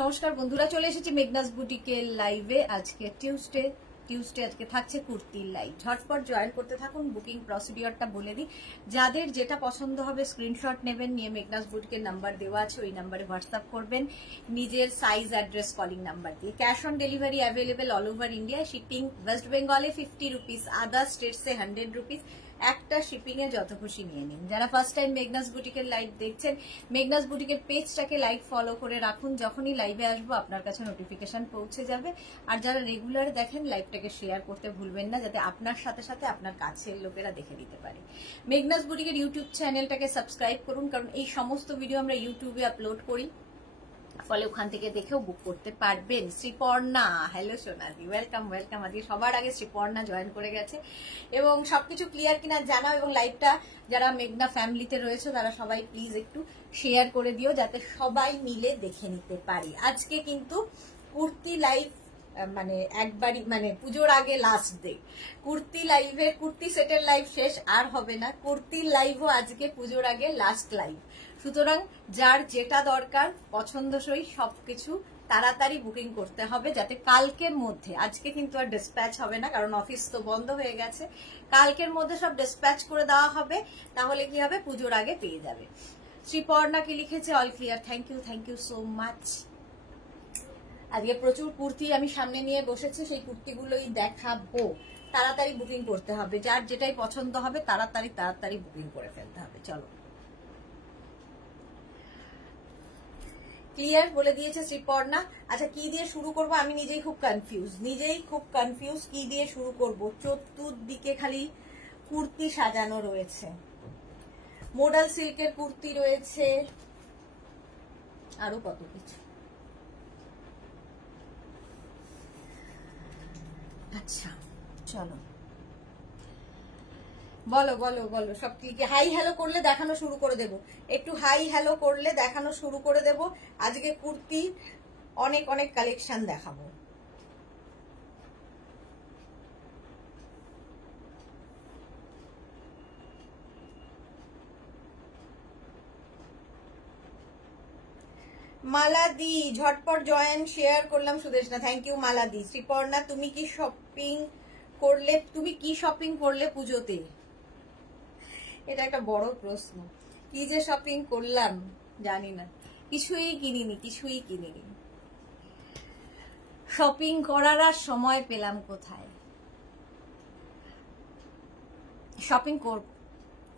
নমস্কার বন্ধুরা, চলে এসেছি মেঘনাস বুটিকের লাইভে। আজকে টিউসডে আজকে থাকছে কুর্তির লাইভ। ঝটপট জয়েন করতে থাকুন। বুকিং প্রসিডিওরটা বলে দিই, যাদের যেটা পছন্দ হবে স্ক্রিনশট নেবেন, নিয়ে মেঘনাস বুটিকের নাম্বার দেওয়া আছে, ওই নাম্বারে হোয়াটসঅ্যাপ করবেন নিজের সাইজ, অ্যাড্রেস, কলিং নাম্বার দিয়ে। Cash on delivery available all over India. Shipping West বেঙ্গলে 50 রুপিস, আদার স্টেটসে 100 রুপিস। একটা শিপিং এ যত খুশি নিয়ে নিন। যারা ফার্স্ট টাইম মেঘনাস বুটিকের লাইভ দেখছেন, মেঘনাস বুটিকের পেজটাকে লাইক ফলো করে রাখুন, যখনই লাইভে আসবো আপনার কাছে নোটিফিকেশন পৌঁছে যাবে। আর যারা রেগুলার দেখেন, লাইভটাকে শেয়ার করতে ভুলবেন না, যাতে আপনার সাথে সাথে আপনার কাছের লোকেরা দেখে দিতে পারে। মেঘনাস বুটিকের ইউটিউব চ্যানেলটাকে সাবস্ক্রাইব করুন, কারণ এই সমস্ত ভিডিও আমরা ইউটিউবে আপলোড করি, ফলে ওখান থেকে দেখেও বুক করতে পারবেন। শ্রীপর্ণা, হ্যালো সোনাদি, ওয়েলকাম ওয়েলকাম। আজকে সবার আগে শ্রীপর্ণা জয়েন করে গেছে। এবং সবকিছু ক্লিয়ার কিনা জানাও, এবং লাইভটা যারা মেঘনা ফ্যামিলিতে রয়েছে তারা সবাই প্লিজ একটু শেয়ার করে দিও, যাতে সবাই মিলে দেখে নিতে পারি। আজকে কিন্তু কুর্তি লাইভ মানে একবারই, মানে পুজোর আগে লাস্ট ডে। কুর্তি লাইভের, কুর্তি সেটের লাইভ শেষ আর হবে না, কুর্তির লাইভও আজকে পুজোর আগে লাস্ট লাইভ। সুতরাং যার যেটা দরকার পছন্দসই সবকিছু তাড়াতাড়ি বুকিং করতে হবে, যাতে কালকের মধ্যে, আজকে কিন্তু আর ডিসপ্যাচ হবে না কারণ অফিস তো বন্ধ হয়ে গেছে, কালকের মধ্যে সব ডিসপ্যাচ করে দেওয়া হবে। তাহলে কি হবে, পুজোর আগে পেয়ে যাবে। শ্রীপর্ণা কি লিখেছে, all clear, thank you so much. আজকে প্রচুর কুর্তি আমি সামনে নিয়ে বসেছি, সেই কুর্তিগুলোই দেখাবো। তাড়াতাড়ি বুকিং করতে হবে, যার যেটাই পছন্দ হবে তাড়াতাড়ি বুকিং করে ফেলতে হবে। চলো, ক্লিয়ার বলে দিয়েছে শ্রীপর্ণা। আচ্ছা, কি দিয়ে শুরু করব আমি নিজেই খুব কনফিউজ, কি দিয়ে শুরু করব। চতুর্দিকে খালি কুর্তি সাজানো রয়েছে, মডাল সিল্কের কুর্তি রয়েছে, আরো কত কিছু। আচ্ছা চলো, বলো বলো বলো, সব কি হাই হ্যালো করলে দেখানো শুরু করে দেব। একটু হাই হ্যালো করলে দেখানো শুরু করে দেব। আজকে কুর্তি অনেক অনেক কালেকশন দেখাবো। মালাদি, ঝটপট জয়েন শেয়ার করলাম সুদেশনা, থ্যাংক ইউ মালাদি। শ্রীপর্ণা, তুমি কি শপিং করলে পুজোতে? এটা একটা বড় প্রশ্ন, কি যে শপিং করলাম জানি না, কিছুই কিনিনি। শপিং করার আর সময় পেলাম কোথায়? শপিং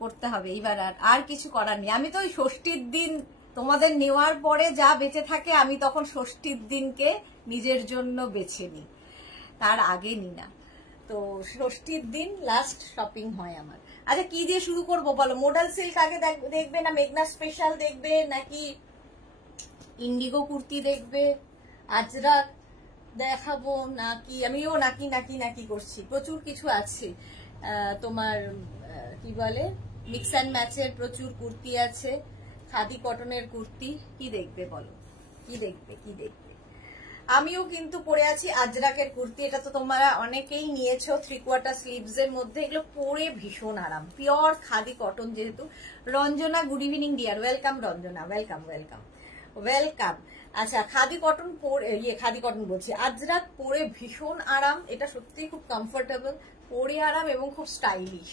করতে হবে এইবার, আর কিছু করার নেই। আমি তো ওই ষষ্ঠীর দিন তোমাদের নেওয়ার পরে যা বেঁচে থাকে, আমি তখন ষষ্ঠীর দিনকে নিজের জন্য বেছে নিই, তার আগে নি না। তো ষষ্ঠীর দিন লাস্ট শপিং হয় আমার। আচ্ছা, কি দিয়ে শুরু করবো বলো? মডাল সিল্ক আগে দেখবে, না মেঘনা স্পেশাল দেখবে, নাকি ইন্ডিগো কুর্তি দেখবে, আজরাক দেখাবো, নাকি আমিও নাকি করছি? প্রচুর কিছু আছে। তোমার কি বলে, মিক্স অ্যান্ড ম্যাচের প্রচুর কুর্তি আছে, খাদি কটনের কুর্তি। কি দেখবে বলো, কি দেখবে? আমিও কিন্তু পরে আছি আজরাকের কুর্তি। এটা তো তোমরা অনেকেই নিয়েছো, 3/4 স্লিভস এর মধ্যে। এগুলো পরে ভীষণ আরাম, পিওর খাদি কটন যেহেতু। Ranjana, good evening deer, welcome Ranjana, welcome. আচ্ছা, খাদি কটন বলছি, আজরাক পরে ভীষণ আরাম। এটা সত্যিই খুব কমফোর্টেবল, পরে আরাম এবং খুব স্টাইলিশ।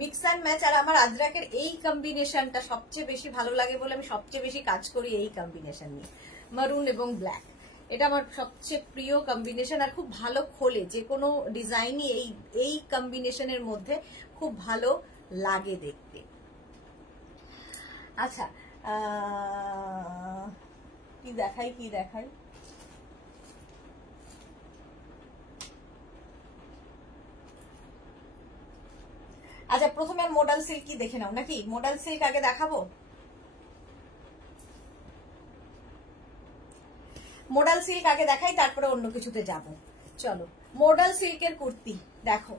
Mix and match. আর আমার আজরাকের এই কম্বিনেশনটা সবচেয়ে বেশি ভালো লাগে বলে আমি সবচেয়ে বেশি কাজ করি এই কম্বিনেশন নিয়ে, মারুন এবং ব্ল্যাক। এটা আমার সবচেয়ে প্রিয় কম্বিনেশন, আর খুব ভালো খোলে, যে কোনো ডিজাইনই এই কম্বিনেশনের মধ্যে খুব ভালো লাগে দেখতে। আচ্ছা, কি দেখাই? আচ্ছা, প্রথমে মডাল সিল্ক কি দেখে নাও নাকি? মডাল সিল্ক আগে দেখাবো। মডাল সিল্ক আগে দেখাই, তারপরে অন্য কিছুতে যাব। চলো, মডাল সিল্কের কুর্তি দেখো,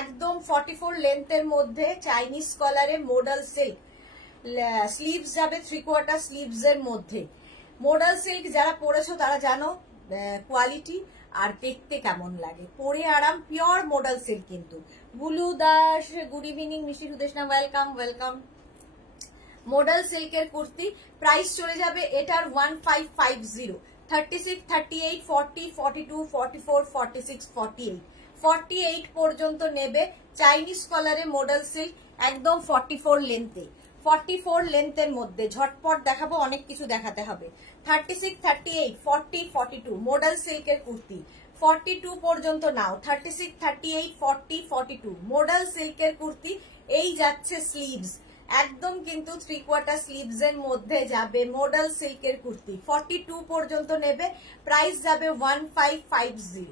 একদম 44 লেন্থের মধ্যে, চাইনিজ কলারে মডাল সিল্ক। স্লিভস যাবে 3/4 স্লিভস এর মধ্যে। মডাল সিল্ক যারা পরেছো তারা জানো কোয়ালিটি আর দেখতে কেমন লাগে, পরে আরাম, পিওর মডাল সিল্ক কিন্তু। Bulu Das, good evening. মিষ্টি সুদেশনা, ওয়েলকাম। মডাল সিল্কের কুর্তি, প্রাইস চলে যাবে এটার 1550। 36, 38, 40, 42, 44, 46, 48, 48 পর্যন্ত নেবে। চাইনিজ কলারে মডেল সিল্ক, একদম 44 লেন্থে, 44 লেন্থের মধ্যে ঝটপট দেখাবো, অনেক কিছু দেখাতে হবে। 36, 38, 40, 42 মডেল সিল্কের কুর্তি, 42 পর্যন্ত নাও। 36, 38, 40, 42 মডেল সিল্কের কুর্তি। এই যাচ্ছে স্লিভস, একদম কিন্তু 3/4 স্লিভস এর মধ্যে যাবে মডেল সিল্কের কুর্তি। 42 পর্যন্ত নেবে, প্রাইস যাবে 1550।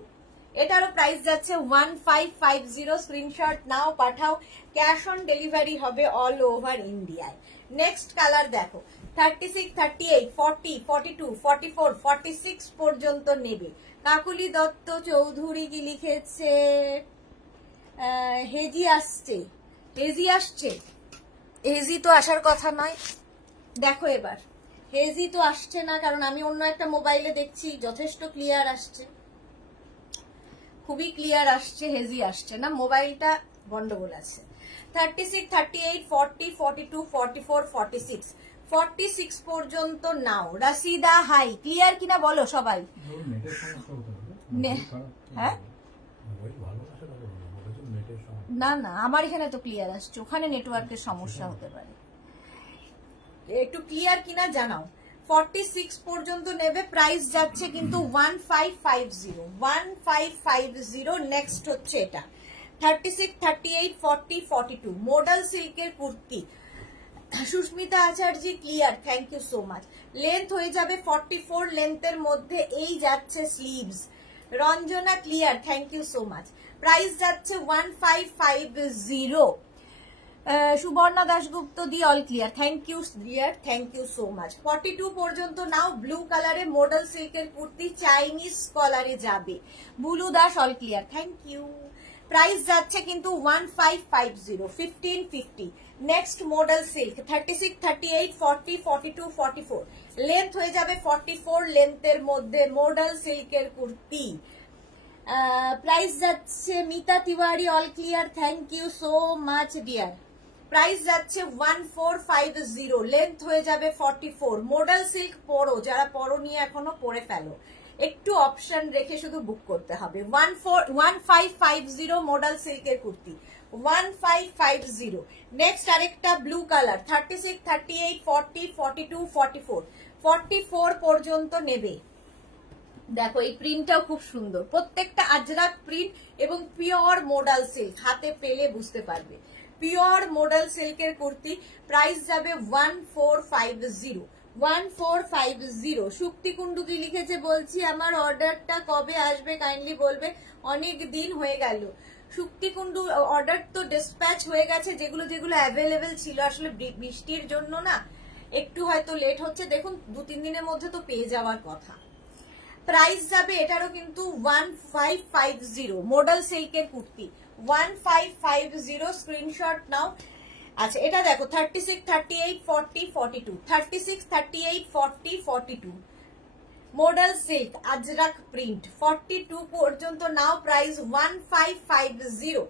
এটারও প্রাইস যাচ্ছে 1550। স্ক্রিনশট নাও, পাঠাও, ক্যাশ অন ডেলিভারি হবে অল ওভার ইন্ডিয়ায়। নেক্সট কালার দেখো, 36, 38, 40, 42, 44, 46 পর্যন্ত নেবে। কাকুলি দত্ত চৌধুরী কি লিখেছে? হেজি আসছে, হেজি আসছে। হেজি তো আসার কথা নয়, দেখো এবার হেজি তো আসছে না, কারণ আমি অন্য একটা মোবাইলে দেখছি যথেষ্ট ক্লিয়ার আসছে, খুবই ক্লিয়ার আসছে, হেজি আসছে না, মোবাইলটা গন্ডগোল আছে। 36, 38, 40, 42, 44, 46, 46 পর্যন্ত নাও। রাশিদা হাই, ক্লিয়ার কিনা বলো সবাই। হ্যাঁ না না, আমার এখানে তো ক্লিয়ার আসছে, ওখানে নেটওয়ার্কের সমস্যা হতে পারে, একটু ক্লিয়ার কিনা জানাও। 46 পর্যন্ত নেবে, প্রাইস যাচ্ছে কিন্তু 1550, 1550। নেক্সট হচ্ছে এটা 36, 38, 40, 42 মডেল সিল্কের kurti. Susmita Acharya clear, thank you so much. Length হয়ে যাবে 44 লেন্থের মধ্যে, এই যাচ্ছে sleeves. Ranjana clear, thank you so much. Price যাচ্ছে 1550। Suborna Dasgupta di all clear, thank you dear, thank you so much. 42 পর্যন্ত নাও। ব্লু কালারে মডেল সিল্কের কুর্তি, চাইনিজ কলারে যাবে। Bulu Das all clear, thank you. Price যাচ্ছে কিন্তু 1550, 1550। নেক্সট মডেল সিল্ক 36, 38, 40, 42, 44 লেন্থ হয়ে যাবে 44 লেন্থের মধ্যে মডেল সিল্কের কুর্তি। প্রাইস যাচ্ছে Mita Tiwari all clear, thank you so much dear. Price যাচ্ছে 1450, লেন্থ হয়ে যাবে 44। মডেল সিল্ক পরো, যারা পরো নিয়ে এখনো পরে ফেলো, একটু অপশন রেখে শুধু বুক করতে হবে। 1550 মডেল সিল্কের কুর্তি, 1550। নেক্সট আরেকটা ব্লু কালার 36, 38, 40, 42, 44 44 পর্যন্ত নেবে। দেখো এই প্রিন্টটাও খুব সুন্দর, প্রত্যেকটা আজরাক প্রিন্ট এবং পিওর মডেল সিল্ক, হাতে পেলে বুঝতে পারবে পিওর মডেল সিল্কের কুর্তি। প্রাইস যাবে 1450, 1450। শুক্তি কুন্ডু কি লিখেছে বলছি, আমার অর্ডারটা কবে আসবে কাইন্ডলি বলবে, অনেক দিন হয়ে গেল। শুক্তি কুন্ডু অর্ডার তো ডিসপ্যাচ হয়ে গেছে, যেগুলো যেগুলো অ্যাভেলেবেল ছিল, আসলে বৃষ্টির জন্য না একটু হয়তো লেট হচ্ছে, দেখুন 2-3 দিনের মধ্যে তো পেয়ে যাওয়ার কথা। প্রাইস যাবে এটারও কিন্তু 1550, মডেল সিল্কের কুর্তি 1550। স্ক্রিনশট নাও। আচ্ছা এটা দেখো 36, 38, 40, 42 36, 38, 40, 42 মডেল সিল্ক আজরাক প্রিন্ট 42 পর্যন্ত নাও। Price 1550।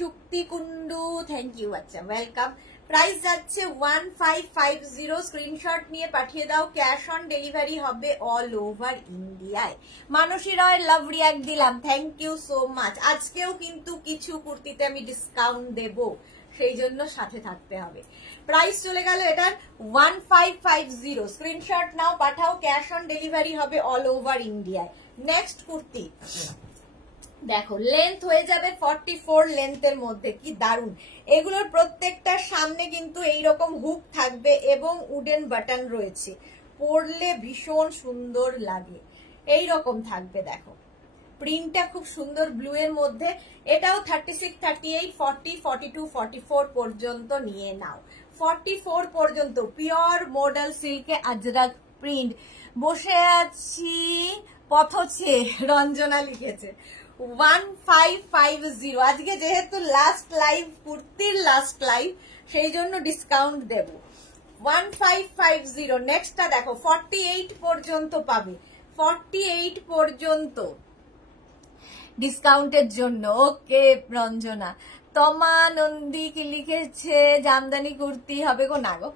Shukti Kundu thank you, আচ্ছা ওয়েলকাম। প্রাইস যাচ্ছে 1550। স্ক্রিনশট নিয়ে পাঠিয়ে দাও, ক্যাশ অন ডেলিভারি হবে অল ওভার ইন্ডিয়ায়। মানসী রয় লাভ রিয়াক্ট দিলাম, থ্যাংক ইউ সো মাচ। আজকেও কিন্তু কিছু কুর্তিতে আমি ডিসকাউন্ট দেব, সেই জন্য সাথে থাকতে হবে। প্রাইস চলে গেল এটার 1550। স্ক্রিনশট নাও, পাঠাও, ক্যাশ অন ডেলিভারি হবে অল ওভার ইন্ডিয়ায়। নেক্সট কুর্তি দেখো, লেন্থ হয়ে যাবে 44 লেন্থের মধ্যে, কি দারুন। এগুলোর প্রত্যেকটার সামনে কিন্তু এইরকম হুক থাকবে এবং উডেন বাটন রয়েছে, পরলে ভীষণ সুন্দর লাগে, এইরকম থাকবে। দেখো প্রিন্টটা খুব সুন্দর ব্লু এর মধ্যে। এটাও 36, 38, 40, 42, 44 পর্যন্ত নিয়ে নাও। 44 পর্যন্ত পিওর মডেল সিল্কে আজরাক প্রিন্ট। বসে আছি পথছে, রঞ্জনা লিখেছে 1550। আজকে যেহেতু লাস্ট লাইভ, কুর্তির লাস্ট লাইভ, সেই জন্য ডিসকাউন্ট দেব 1550। নেক্সটটা দেখো 48 পর্যন্ত পাবে, 48 পর্যন্ত ডিসকাউন্টের জন্য। ওকে রঞ্জনা। তমা নন্দী কি লিখেছে জামদানি কুর্তি হবে গো, না গো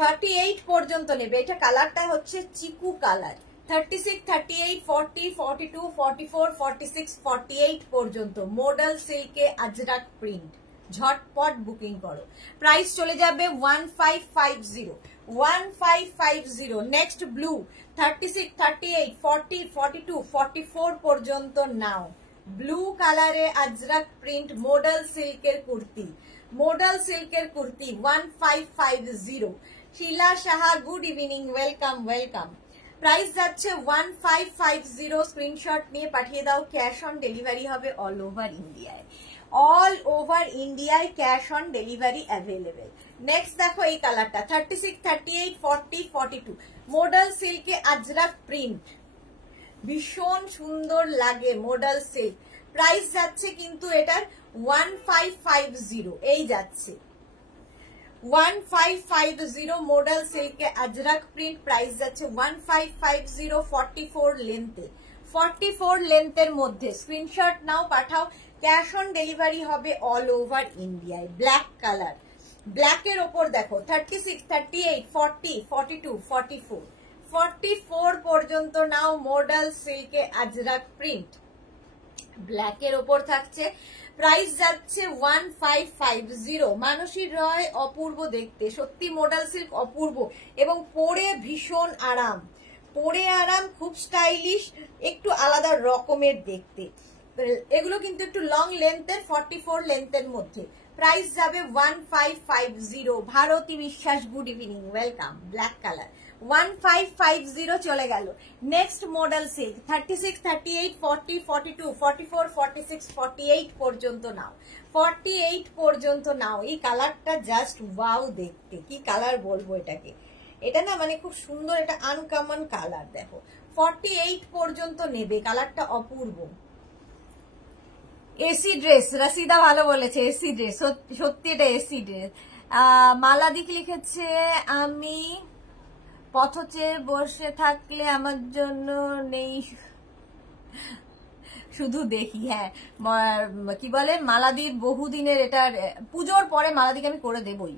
38 পর্যন্ত নেবে। এটা কালারটা হচ্ছে চিকু কালার। 36, 38, 40, 42, 44, 46, 48 পর্যন্ত মডেল সিল্কে আজরাক প্রিন্ট। ঝটপট বুকিং করো। প্রাইস চলে যাবে 1550, 1550। নেক্সট ব্লু 36, 38, 40, 42, 44 পর্যন্ত নাও। ব্লু কালারে আজরাক প্রিন্ট মডেল সিল্কের কুর্তি, মডেল সিল্কের kurti 1550। Shila Saha good evening, welcome welcome. Price যাচ্ছে 1550। স্ক্রিনশট নিয়ে পাঠিয়ে দাও। ক্যাশ অন ডেলিভারি হবে অল ওভার ইন্ডিয়ায়, অল ওভার ইন্ডিয়ায় cash on delivery available. Next দেখো এই কালারটা 36, 38, 40, 42 মডেল সিল্কে আজরাক প্রিন্ট, ভীষণ সুন্দর লাগে মডেল সিল্ক। প্রাইস যাচ্ছে কিন্তু এটার 1550, এই যাচ্ছে 1550 মডেল সিল্কে আজরাক প্রিন্ট। প্রাইস যাচ্ছে 1550, 44 লেন্থে, 44 লেন্থের মধ্যে। স্ক্রিনশট নাও, পাঠাও। ক্যাশ অন ডেলিভারি হবে অল ওভার ইন্ডিয়ায়। ব্ল্যাক কালার, ব্ল্যাকের ওপর দেখো 36, 38, 40, 42, 44, 44 পর্যন্ত নাও মডেল সিল্কে আজরাক প্রিন্ট। ব্ল্যাকের ওপর থাকছে। প্রাইস যাচ্ছে 1550। মানসী রয়, অপূর্ব দেখতে, সত্যি মডেল সিল্ক অপূর্ব এবং পরে ভীষণ আরাম, পরে আরাম, খুব স্টাইলিশ, একটু আলাদা রকমের দেখতে। এগুলো কিন্তু একটু লং লেন্থের, 44 লেন্থের মধ্যে। প্রাইস যাবে 1550। ভারতী বিশ্বাস good evening, welcome. Black colour 1550 চলে গেল। নেক্সট মডেল সিল্ক 36, 38, 40, 42, 44, 46, 48 পর্যন্ত নাও, 48 পর্যন্ত নাও। এই কালারটা জাস্ট ওয়াও দেখতে, কি কালার বলবো এটাকে, এটা না মানে খুব সুন্দর, এটা আনকমন কালার। দেখো 48 পর্যন্ত নেবে, কালারটা অপূর্ব। এসি ড্রেস, রাশিদা ভালো বলেছে, এসি ড্রেস, সত্যি এটা এসি ড্রেস। মালাদিক লিখেছে আমি পথচে বসে থাকলে আমার জন্য নেই, শুধু দেখি। হ্যাঁ কি বলে, মালাদির বহুদিনের, এটা পুজোর পরে মালাদিকে আমি করে দেবই।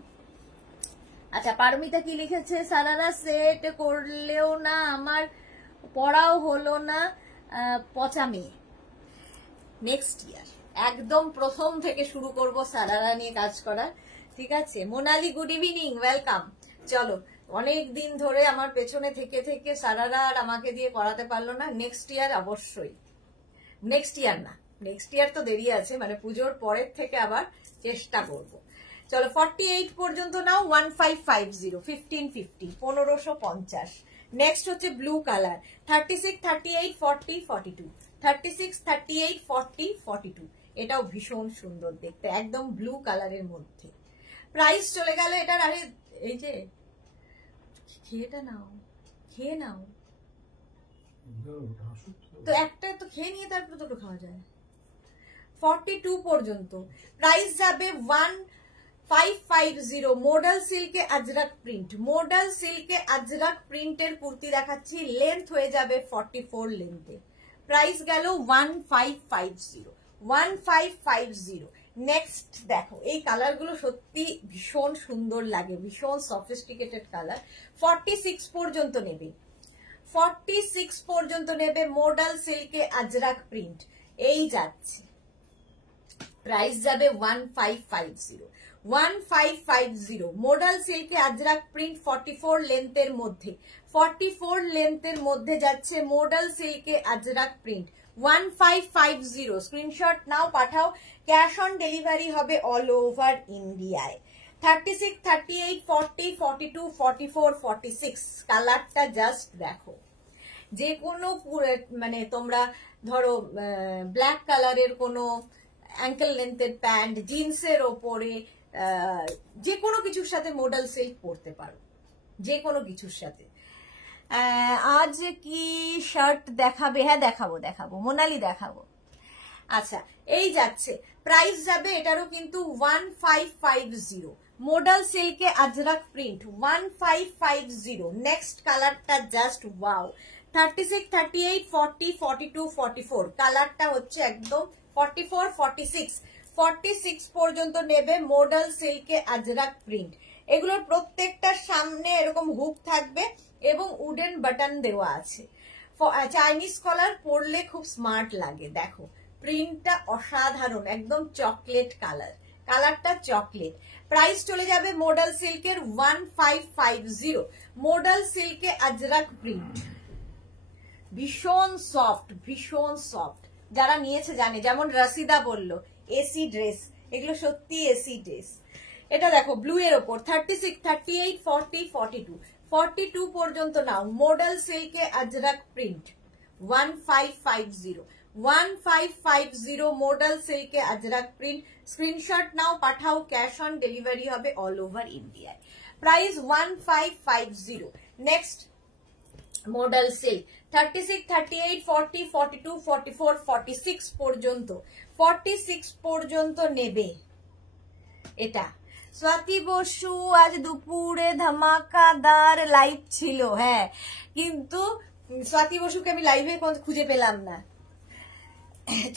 আচ্ছা পারমিতা কি লিখেছে, সারারা সেট করলেও না আমার পড়াও হলো না, পচা মেয়ে। নেক্সট ইয়ার একদম প্রথম থেকে শুরু করব সারারা নিয়ে কাজ করা, ঠিক আছে। Monali good evening, welcome. চলো, অনেক দিন ধরে আমার পেছনে থেকে থেকে সারারা আর আমাকে দিয়ে করাতে পারলো না। নেক্সট ইয়ার অবশ্যই, নেক্সট ইয়ার না, নেক্সট ইয়ার তো দেরি আছে, মানে পুজোর পরের থেকে আবার চেষ্টা করব। চলো 48 পর্যন্ত নাও, 1550, 1550, 1550। নেক্সট হচ্ছে ব্লু কালার 36, 38, 40, 42, 36, 38, 40, 42। এটাও ভীষণ সুন্দর দেখতে, একদম ব্লু কালারের মধ্যে। প্রাইস চলে গেল এটার, আরে এই যে খেয়েটা নাও, খেয়ে নাও তো, একটা তো খেয়ে নিয়ে তারপর দুটো খাওয়া যায়। 42 পর্যন্ত। প্রাইস যাবে 1550। মডেল সিল্কে আজরাক প্রিন্ট, মডেল সিল্কে আজরাক প্রিন্টের কুর্তি দেখাচ্ছি, লেন্থ হয়ে যাবে 44 লেন্থে। প্রাইস গেল 1550, 1550। নেক্সট দেখো এই কালারগুলো সত্যি ভীষণ সুন্দর লাগে, ভীষণ সফিস্টিকেটেড কালার। 46 পর্যন্ত নেবে, 46 পর্যন্ত নেবে মডেল সিল্কে আজরাক প্রিন্ট, এই যাচ্ছে। প্রাইস যাবে 1550, 1550। মডেল সিল্কে আজরাক প্রিন্ট 44 লেন্থের মধ্যে, 44 লেন্থের মধ্যে যাচ্ছে মডেল সিল্কে আজরাক প্রিন্ট 1550। স্ক্রিনশট নাও, পাঠাও। ক্যাশ অন ডেলিভারি হবে অল ওভার ইন্ডিয়ায়। 36, 38, 40, 42, 44, 46 কালারটা জাস্ট দেখো। যে কোনো মানে তোমরা ধরো ব্ল্যাক কালারের কোনো অ্যাঙ্কেল লেন্থের প্যান্ট, জিন্সের ওপরে যে কোনো কিছুর সাথে মডেল সিল্ক পরতে পারো, যে কোনো কিছুর সাথে। আজ কি শার্ট দেখাবে? হ্যাঁ দেখাবো, দেখাবো মোনালি, দেখাবো। আচ্ছা এই যাচ্ছে, প্রাইস যাবে এটারও কিন্তু 1550। মডেল সিল্কে আজরাক প্রিন্ট 1550। নেক্সট কালারটা জাস্ট ওয়াও। 36, 38, 40, 42, 44 কালারটা হচ্ছে একদম 44, 46, 46 পর্যন্ত নেবে মডেল সিল্কে আজরাক প্রিন্ট। এগুলোর প্রত্যেকটার সামনে এরকম হুক থাকবে এবং উডেন বাটন দেওয়া আছে। চাইনিজ কলার পরলে খুব স্মার্ট লাগে। দেখো প্রিন্টটা অসাধারণ, একদম চকলেট কালার, কালারটা চকলেট। প্রাইস চলে যাবে মডেল সিল্কের 1550। মডেল সিল্কে আজরাক প্রিন্ট, ভীষণ সফট, ভীষণ সফট। যারা নিয়েছে জানে, যেমন রাশিদা বললো এসি ড্রেস, এগুলো সত্যি এসি ড্রেস। এটা দেখো ব্লু এর ওপর 36, 38, 40, 42, 42 পর্যন্ত নাও। মডেল সিল্কে আজরাক প্রিন্ট 1550, 1550 মডেল সিল্কে আজরাক প্রিন্ট। স্ক্রিনশট নাও, পাঠাও, ক্যাশ অন ডেলিভারি হবে অল ওভার ইন্ডিয়ায়। প্রাইস 1550। নেক্সট মডেল সিল্ক 36, 38, 40, 42, 44, 46 পর্যন্ত, 46 পর্যন্ত নেবে এটা। স্বাতি বসু আজ দুপুরে ধামাকাদার লাইভ ছিল, হ্যাঁ, কিন্তু স্বাতি বসুকে আমি লাইভে খুঁজে পেলাম না।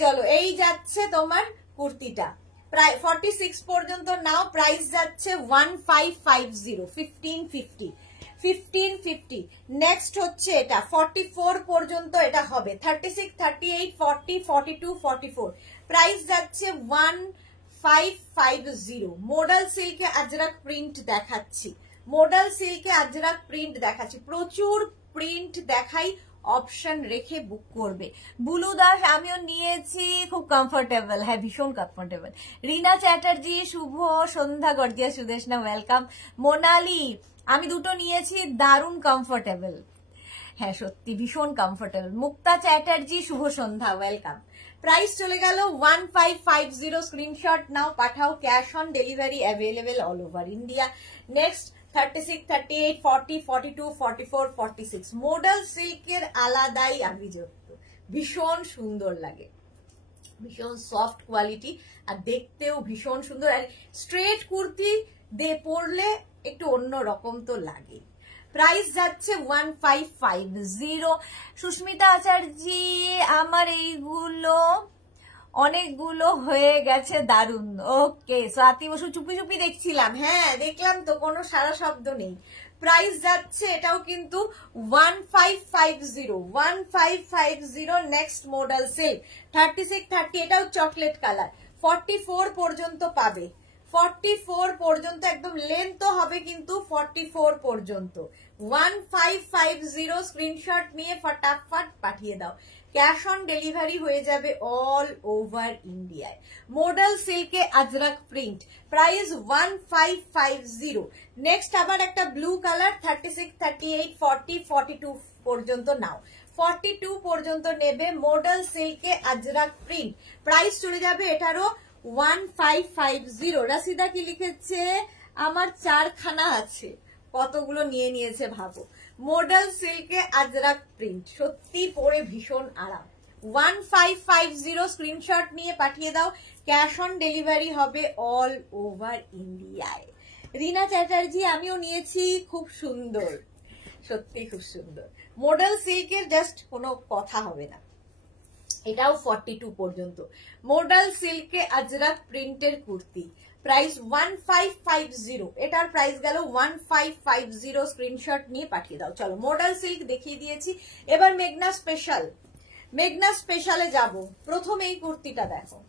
চলো এই যাচ্ছে তোমার কুর্তিটা, প্রায় 46 পর্যন্ত নাও। প্রাইস যাচ্ছে 1550, 1550, 1550। নেক্সট হচ্ছে এটা 44 পর্যন্ত এটা হবে, 36, 38, 40, 42, 44। প্রাইস যাচ্ছে 1550। মডেল সিল্কে আজরাক প্রিন্ট দেখাচ্ছি, মডেল সিল্কে আজরাক প্রিন্ট দেখাচ্ছি, প্রচুর প্রিন্ট দেখাই, অপশন রেখে বুক করবে। বুলু দাস আমিও নিয়েছি, খুব কমফোর্টেবল, হ্যাঁ ভীষণ কমফোর্টেবল। রিনা চ্যাটার্জি শুভ সন্ধ্যা, গর্জিয়া সুদেশনা ওয়েলকাম। মোনালি আমি দুটো নিয়েছি, দারুণ কমফোর্টেবল, হ্যাঁ সত্যি ভীষণ কমফোর্টেবল। মুক্তা চ্যাটার্জি শুভ সন্ধ্যা, ওয়েলকাম। প্রাইস চলে গেল 1550। স্ক্রিনশট নাও, পাঠাও, cash on delivery available all over India. Next 36, 38, 40, 42, 44, 46 model সিল্কের আলাদাই আভিজাত্য, ভীষণ সুন্দর লাগে, ভীষণ সফট কোয়ালিটি আর দেখতেও ভীষণ সুন্দর। আর স্ট্রেট কুর্তি দিয়ে পরলে একটু অন্য রকম তো লাগে। প্রাইস যাচ্ছে 1550। সুস্মিতা আচার্যি আমার এইগুলো অনেকগুলো হয়ে গেছে, দারুন। ওকে স্বাতি বসু চুপি চুপি দেখছিলাম, হ্যাঁ দেখলাম তো, কোনো সারা শব্দ নেই। প্রাইস যাচ্ছে এটাও কিন্তু 1550, 1550। নেক্সট মডেল সিল্ক 36, 30, এটাও চকলেট কালার, 44 পর্যন্ত পাবে, 44 পর্যন্ত, একদম লেন্থ হবে কিন্তু 44 পর্যন্ত। 1550 স্ক্রিনশট নিয়ে ফটাফট পাঠিয়ে দাও, ক্যাশ অন ডেলিভারি হয়ে যাবে অল ওভার ইন্ডিয়ায়। মডেল সিল্কে আজরাক প্রিন্ট, প্রাইস 1550। নেক্সট আবার একটা ব্লু কালার 36, 38, 40, 42 পর্যন্ত নাও, 42 পর্যন্ত নেবে। মডেল সিল্কে আজরাক প্রিন্ট, প্রাইস চলে যাবে এটারও 1550। রাশিদা কি লিখেছে, আমার 4খানা আছে, কতগুলো নিয়ে নিয়েছে ভাবো। মডেল সিল্কে আজরাক প্রিন্ট, সত্যি পরে ভীষণ আরাম। 1550 স্ক্রিনশট নিয়ে পাঠিয়ে দাও, ক্যাশ অন ডেলিভারি হবে অল ওভার ইন্ডিয়ায়। রিনা চ্যাটার্জি আমিও নিয়েছি, খুব সুন্দর, সত্যি খুব সুন্দর। মডেল সিল্কের জাস্ট কোনো কথা হবে না, এটাও 42 পর্যন্ত। মডেল সিল্কে আজরাক প্রিন্টের কুর্তি, প্রাইস 1550, এটার প্রাইস গেল 1550। স্ক্রিনশট নিয়ে পাঠিয়ে দাও। চলো মডেল সিল্ক দেখিয়ে দিয়েছি, এবার মেঘনা স্পেশাল, মেঘনা স্পেশালে যাব। প্রথম এই কুর্তিটা দেখো,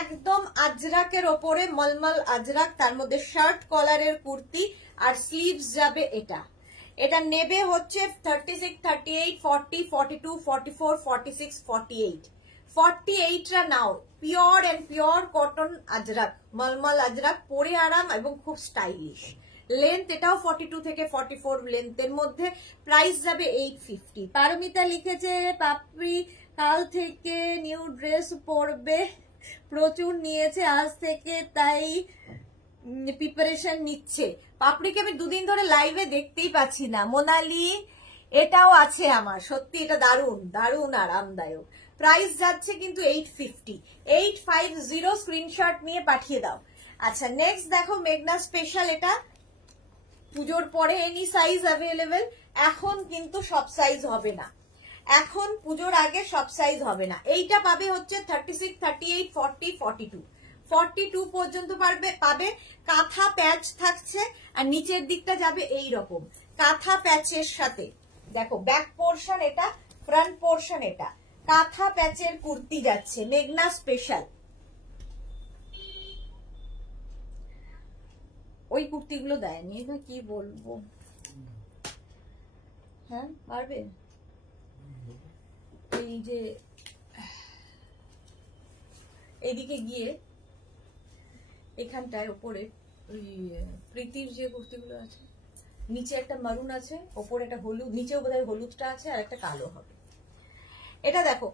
একদম আজরাকের ওপরে মলমল আজরাক, তার মধ্যে শার্ট কলারের কুর্তি আর স্লিভস যাবে এটা। এটা নেবে হচ্ছে 36, 38, 40, 42, 44, 46, 48, 48টা নাও। Pure and pure cotton ajrakh, মলমল আজরাক, পরে আরাম এবং খুব স্টাইলিশ। লেন্থ এটাও 42 থেকে 44 লেন্থের মধ্যে। প্রাইস যাবে 850। পারমিতা লিখেছে পাপড়ি কাল থেকে নিউ ড্রেস পরবে, প্রচুর নিয়েছে আজ থেকে, তাই প্রিপারেশন নিচ্ছে। পাপড়িকে আমি দুদিন ধরে লাইভে দেখতেই পাচ্ছি না। মোনালি এটাও আছে আমার, সত্যি এটা দারুণ দারুণ আরামদায়ক। প্রাইস যাচ্ছে কিন্তু 850, 850। স্ক্রিনশট নিয়ে পাঠিয়ে দাও। আচ্ছা নেক্সট দেখো মেঘনা স্পেশাল, এটা পুজোর পরে এনি সাইজ অ্যাভেলেবেল, এখন কিন্তু সব সাইজ হবে না, এখন পুজোর আগে সব সাইজ হবে না। এইটা পাবে হচ্ছে 36, 38, 40, 42, 42 পর্যন্ত পাবে। কাঁথা প্যাচ থাকছে আর নিচের দিকটা যাবে এই রকম কাঁথা প্যাচের সাথে। দেখো ব্যাক পোর্শন এটা, ফ্রন্ট পোর্শন এটা, কাঁথা প্যাচের কুর্তি যাচ্ছে, মেঘনা স্পেশাল। ওই কুর্তিগুলো দেয়নি, এবার কি বলবো। হ্যাঁ পারবে। এই যে এইদিকে গিয়ে এখানটায় ওপরে ওই প্রীতির যে কুর্তিগুলো আছে, নিচে একটা মারুন আছে, ওপরে একটা হলুদ, নিচেও বোধহয় হলুদটা আছে আর একটা কালো হবে। এটা দেখো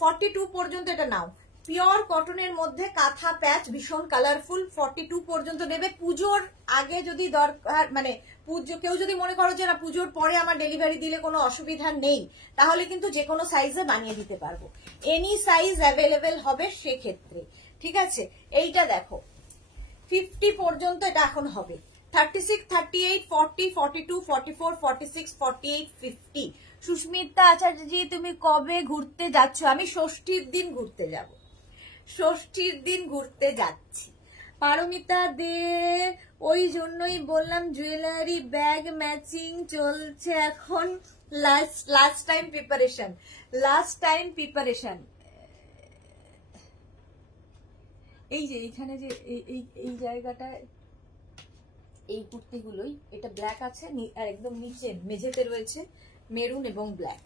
42 পর্যন্ত এটা নাও, পিওর কটনের মধ্যে কাঁথা প্যাচ, ভীষণ কালারফুল। 42 পর্যন্ত নেবে। পুজোর আগে যদি দরকার, মানে পুজো কেউ যদি মনে করো যে না পুজোর পরে আমার ডেলিভারি দিলে কোনো অসুবিধা নেই, তাহলে কিন্তু যে কোনো সাইজে বানিয়ে দিতে পারবো, এনি সাইজ অ্যাভেলেবেল হবে সেক্ষেত্রে। ঠিক আছে, এইটা দেখো 50 পর্যন্ত এটা এখন হবে। 36, 38, 40, 42, 44, 46, 48, 50। সুস্মিতা আচার্যজি তুমি কবে ঘুরতে যাচ্ছ? আমি ষষ্ঠীর দিন ঘুরতে যাব, ষষ্ঠীর দিন ঘুরতে যাচ্ছি। পারমিতা দে, ওই জন্যই বললাম জুয়েলারি ব্যাগ ম্যাচিং চলছে এখন। Last time preparation. এই যে এইখানে যে এই জায়গাটায় এই কুর্তিগুলোই, এটা ব্ল্যাক আছে আর একদম নিচে মেঝেতে রয়েছে মেরুন এবং ব্ল্যাক।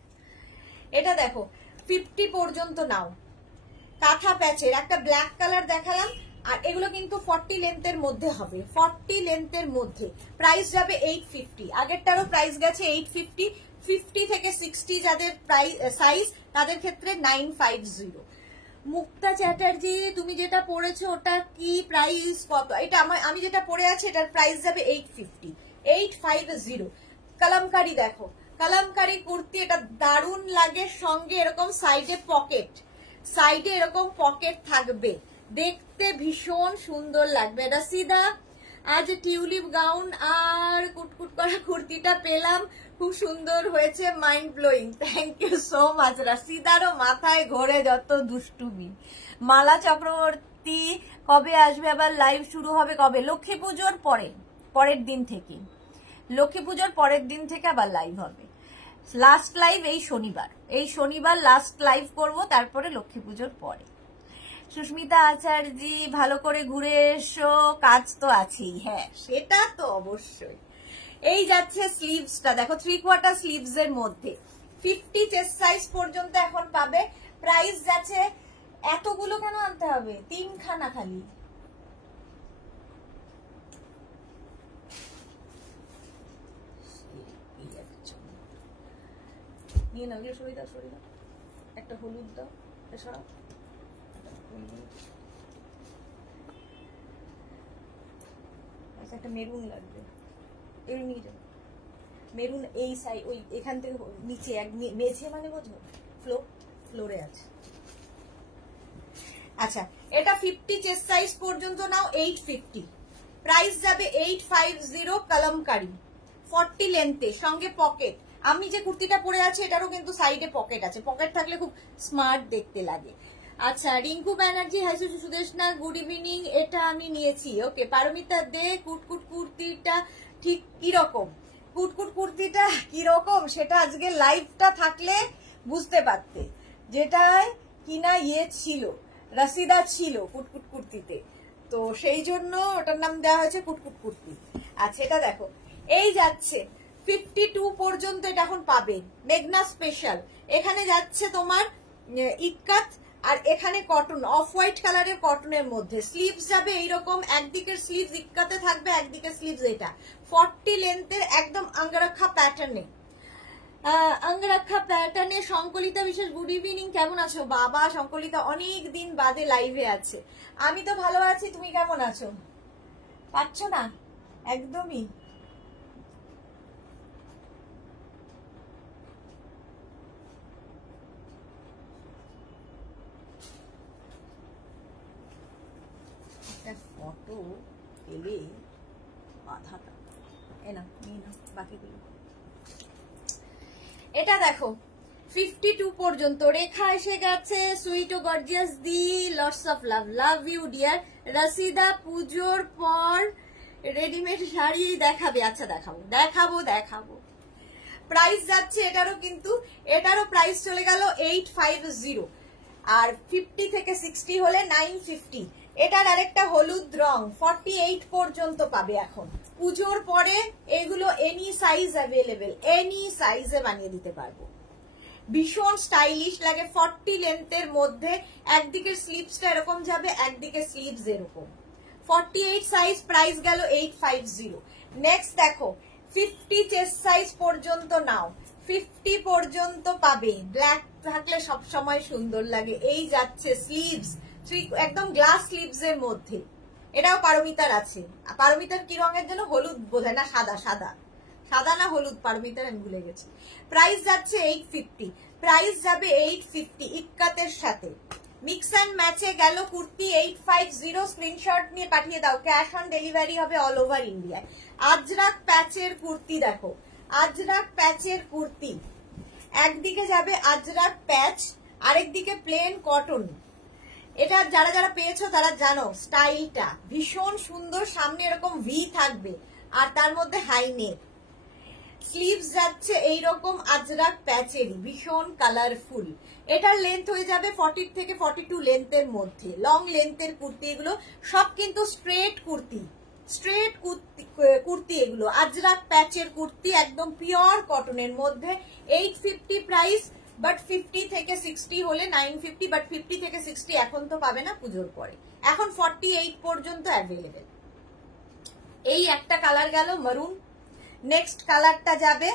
এটা দেখো 50 পর্যন্ত নাও, কাঁথা প্যাচের একটা ব্ল্যাক কালার দেখালাম। আর এগুলো কিন্তু 40 লেন্থের মধ্যে হবে, 40 লেন্থের মধ্যে। প্রাইস যাবে 850, আগেরটারও প্রাইস গেছে 850। 50 থেকে 60 যাদের প্রাইস সাইজ তাদের ক্ষেত্রে 950। মুক্তা চ্যাটার্জি তুমি যেটা পড়েছো ওটা কি প্রাইস কত? এটা আমি যেটা পড়ে আছি এটার প্রাইস যাবে 850, 850। কালামকারি দেখো, কালামকারি কুর্তি, এটা দারুণ লাগে। সঙ্গে এরকম সাইডে এরকম পকেট থাকবে, দেখতে ভীষণ সুন্দর লাগবে। রাশিদা, আজ টিউলিপ গাউন আর কুটকুট করা কুর্তিটা পেলাম, খুব সুন্দর হয়েছে, mind blowing. Thank you so much. রাশিদারও মাথায় ঘোরে যত দুষ্টুমি। মালা চক্রবর্তী, কবে আসবে আবার? লাইভ শুরু হবে কবে? লক্ষ্মী পুজোর পরের দিন থেকে, লক্ষ্মী পুজোর পরের দিন থেকে আবার লাইভ হবে। লাস্ট লাইভ এই শনিবার লাস্ট লাইভ করব, তারপরে লক্ষ্মী পুজোর পরে। সুস্মিতা আচার্যি, ভালো করে ঘুরে এসো, কাজ তো আছেই। হ্যাঁ সেটা তো অবশ্যই। এই যাচ্ছে স্লিভসটা দেখো, 3/4 স্লিভস এর মধ্যে 50 চেস্ট সাইজ পর্যন্ত এখন পাবে। প্রাইস যাচ্ছে, এতগুলো কেন আনতে হবে? 3 খানা খালি। নিয়ে নাও, সরিয়ে দাও, একটা হলুদ দাও, সরাও। একটা মেরুন লাগবে, এই নিয়ে যাও। মেরুন এই সাইড, ওই এখান থেকে নিচে এক মেঝে, মানে বোঝো ফ্লোরে আছে। আচ্ছা, এটা 50 চেস্ট সাইজ পর্যন্ত নাও, 850। প্রাইস যাবে 850। কালামকারি 40 লেন্থে, সঙ্গে পকেট। আমি যে কুর্তিটা পরে আছি এটারও কিন্তু সাইডে পকেট আছে, পকেট থাকলে খুব স্মার্ট দেখতে লাগে। আচ্ছা, Rinku Banerjee, hi Sudeshna, good evening. এটা আমি নিয়েছি। ওকে, পারমিতা দে, কুটকুট কুর্তিটা ঠিক কিরকম? কুটকুট কুর্তিটা কিরকম সেটা আজকে লাইভটা থাকলে বুঝতে পারতে, যেটায় কিনা ছিল, রাশিদা ছিল কুটকুট কুর্তিতে, তো সেই জন্য ওটার নাম দেওয়া হয়েছে কুটকুট কুর্তি। আচ্ছা, এটা দেখো, এই যাচ্ছে 52 পর্যন্ত এটা এখন পাবে, মেঘনা স্পেশাল। এখানে যাচ্ছে তোমার ইক্কাত, আর এখানে কটন, অফ হোয়াইট কালারের কটনের মধ্যে। স্লিভস যাবে এইরকম, একদিকের স্লিভস ইক্কাতে থাকবে, একদিকের স্লিভস এটা 40 লেন্থের, একদম আঙ্গরাক্ষা প্যাটার্নে। সংকলিতা বিশেষ, গুড ইভিনিং, কেমন আছো? বাবা সংকলিতা অনেক দিন বাদে লাইভে আছে। আমি তো ভালো আছি, তুমি কেমন আছো? পাচ্ছ না একদমই। ফটো পেলে বাধাটা বাকিগুলো। এটা দেখো 52 পর্যন্ত। রেখা এসে গেছে, সুইট ও গর্জিয়াস দি, lots of love, love you dear. Rashida পুজোর পর রেডিমেড শাড়ি দেখাবে? আচ্ছা দেখাবো দেখাবো দেখাবো। প্রাইস যাচ্ছে এটারও, কিন্তু এটারও প্রাইস চলে গেল 850, আর 50 থেকে 60 হলে 950। এটার আরেকটা হলুদ রং 48 পর্যন্ত পাবে এখন। পুজোর পরে এগুলো এনি সাইজ অ্যাভেলেবেল, এনি সাইজে বানিয়ে দিতে পারবো। ভীষণ স্টাইলিশ লাগে, 40 লেন্থের মধ্যে। একদিকে স্লিভসটা এরকম যাবে, একদিকে স্লিভস এরকম। 48 সাইজ, প্রাইস গেল 850। নেক্সট দেখো 50 চেস্ট সাইজ পর্যন্ত নাও, 50 পর্যন্ত পাবে। ব্ল্যাক থাকলে সব সময় সুন্দর লাগে। এই যাচ্ছে স্লিভস, একদম গ্লাস স্লিভস এর মধ্যে। এটাও পারমিতার আছে। পারমিতার কি রঙের জন্য? হলুদ বোধহয়, না সাদা, সাদা সাদা না হলুদ, পারমিতার আমি ভুলে গেছি। প্রাইস যাচ্ছে 850, প্রাইস যাবে 850 ইক্কাতের সাথে। মিক্স অ্যান্ড ম্যাচে গেল কুর্তি 850, স্ক্রিনশট নিয়ে পাঠিয়ে দাও, ক্যাশ অন ডেলিভারি হবে অল ওভার ইন্ডিয়ায়। আজরাক প্যাচের কুর্তি দেখো, আজরাক প্যাচের কুর্তি, একদিকে যাবে আজরাক প্যাচ, আরেকদিকে প্লেন কটন। এটা যারা যারা পেয়েছো তারা জানো স্টাইলটা ভীষণ সুন্দর। সামনে এরকম ভি থাকবে আর তার মধ্যে হাই নেক। স্লিভস যাচ্ছে এইরকম আজরাক প্যাচেরই, ভীষণ কালারফুল। এটার লেন্থ হয়ে যাবে 40 থেকে 42 লেন্থের মধ্যে। লং লেন্থের কুর্তি এগুলো সব, কিন্তু স্ট্রেট কুর্তি, স্ট্রেট কুর্তি এগুলো। আজরাক প্যাচের কুর্তি, একদম পিওর কটনের মধ্যে। 850 প্রাইস, বাট 50 থেকে 60 হলে 950, বাট 50 থেকে 60 এখন তো পাবে না, পুজোর পরে। এখন 48 পর্যন্ত অ্যাভেলেবেল। এই একটা কালার গেল মারুন। নেক্সট কালারটা যাবে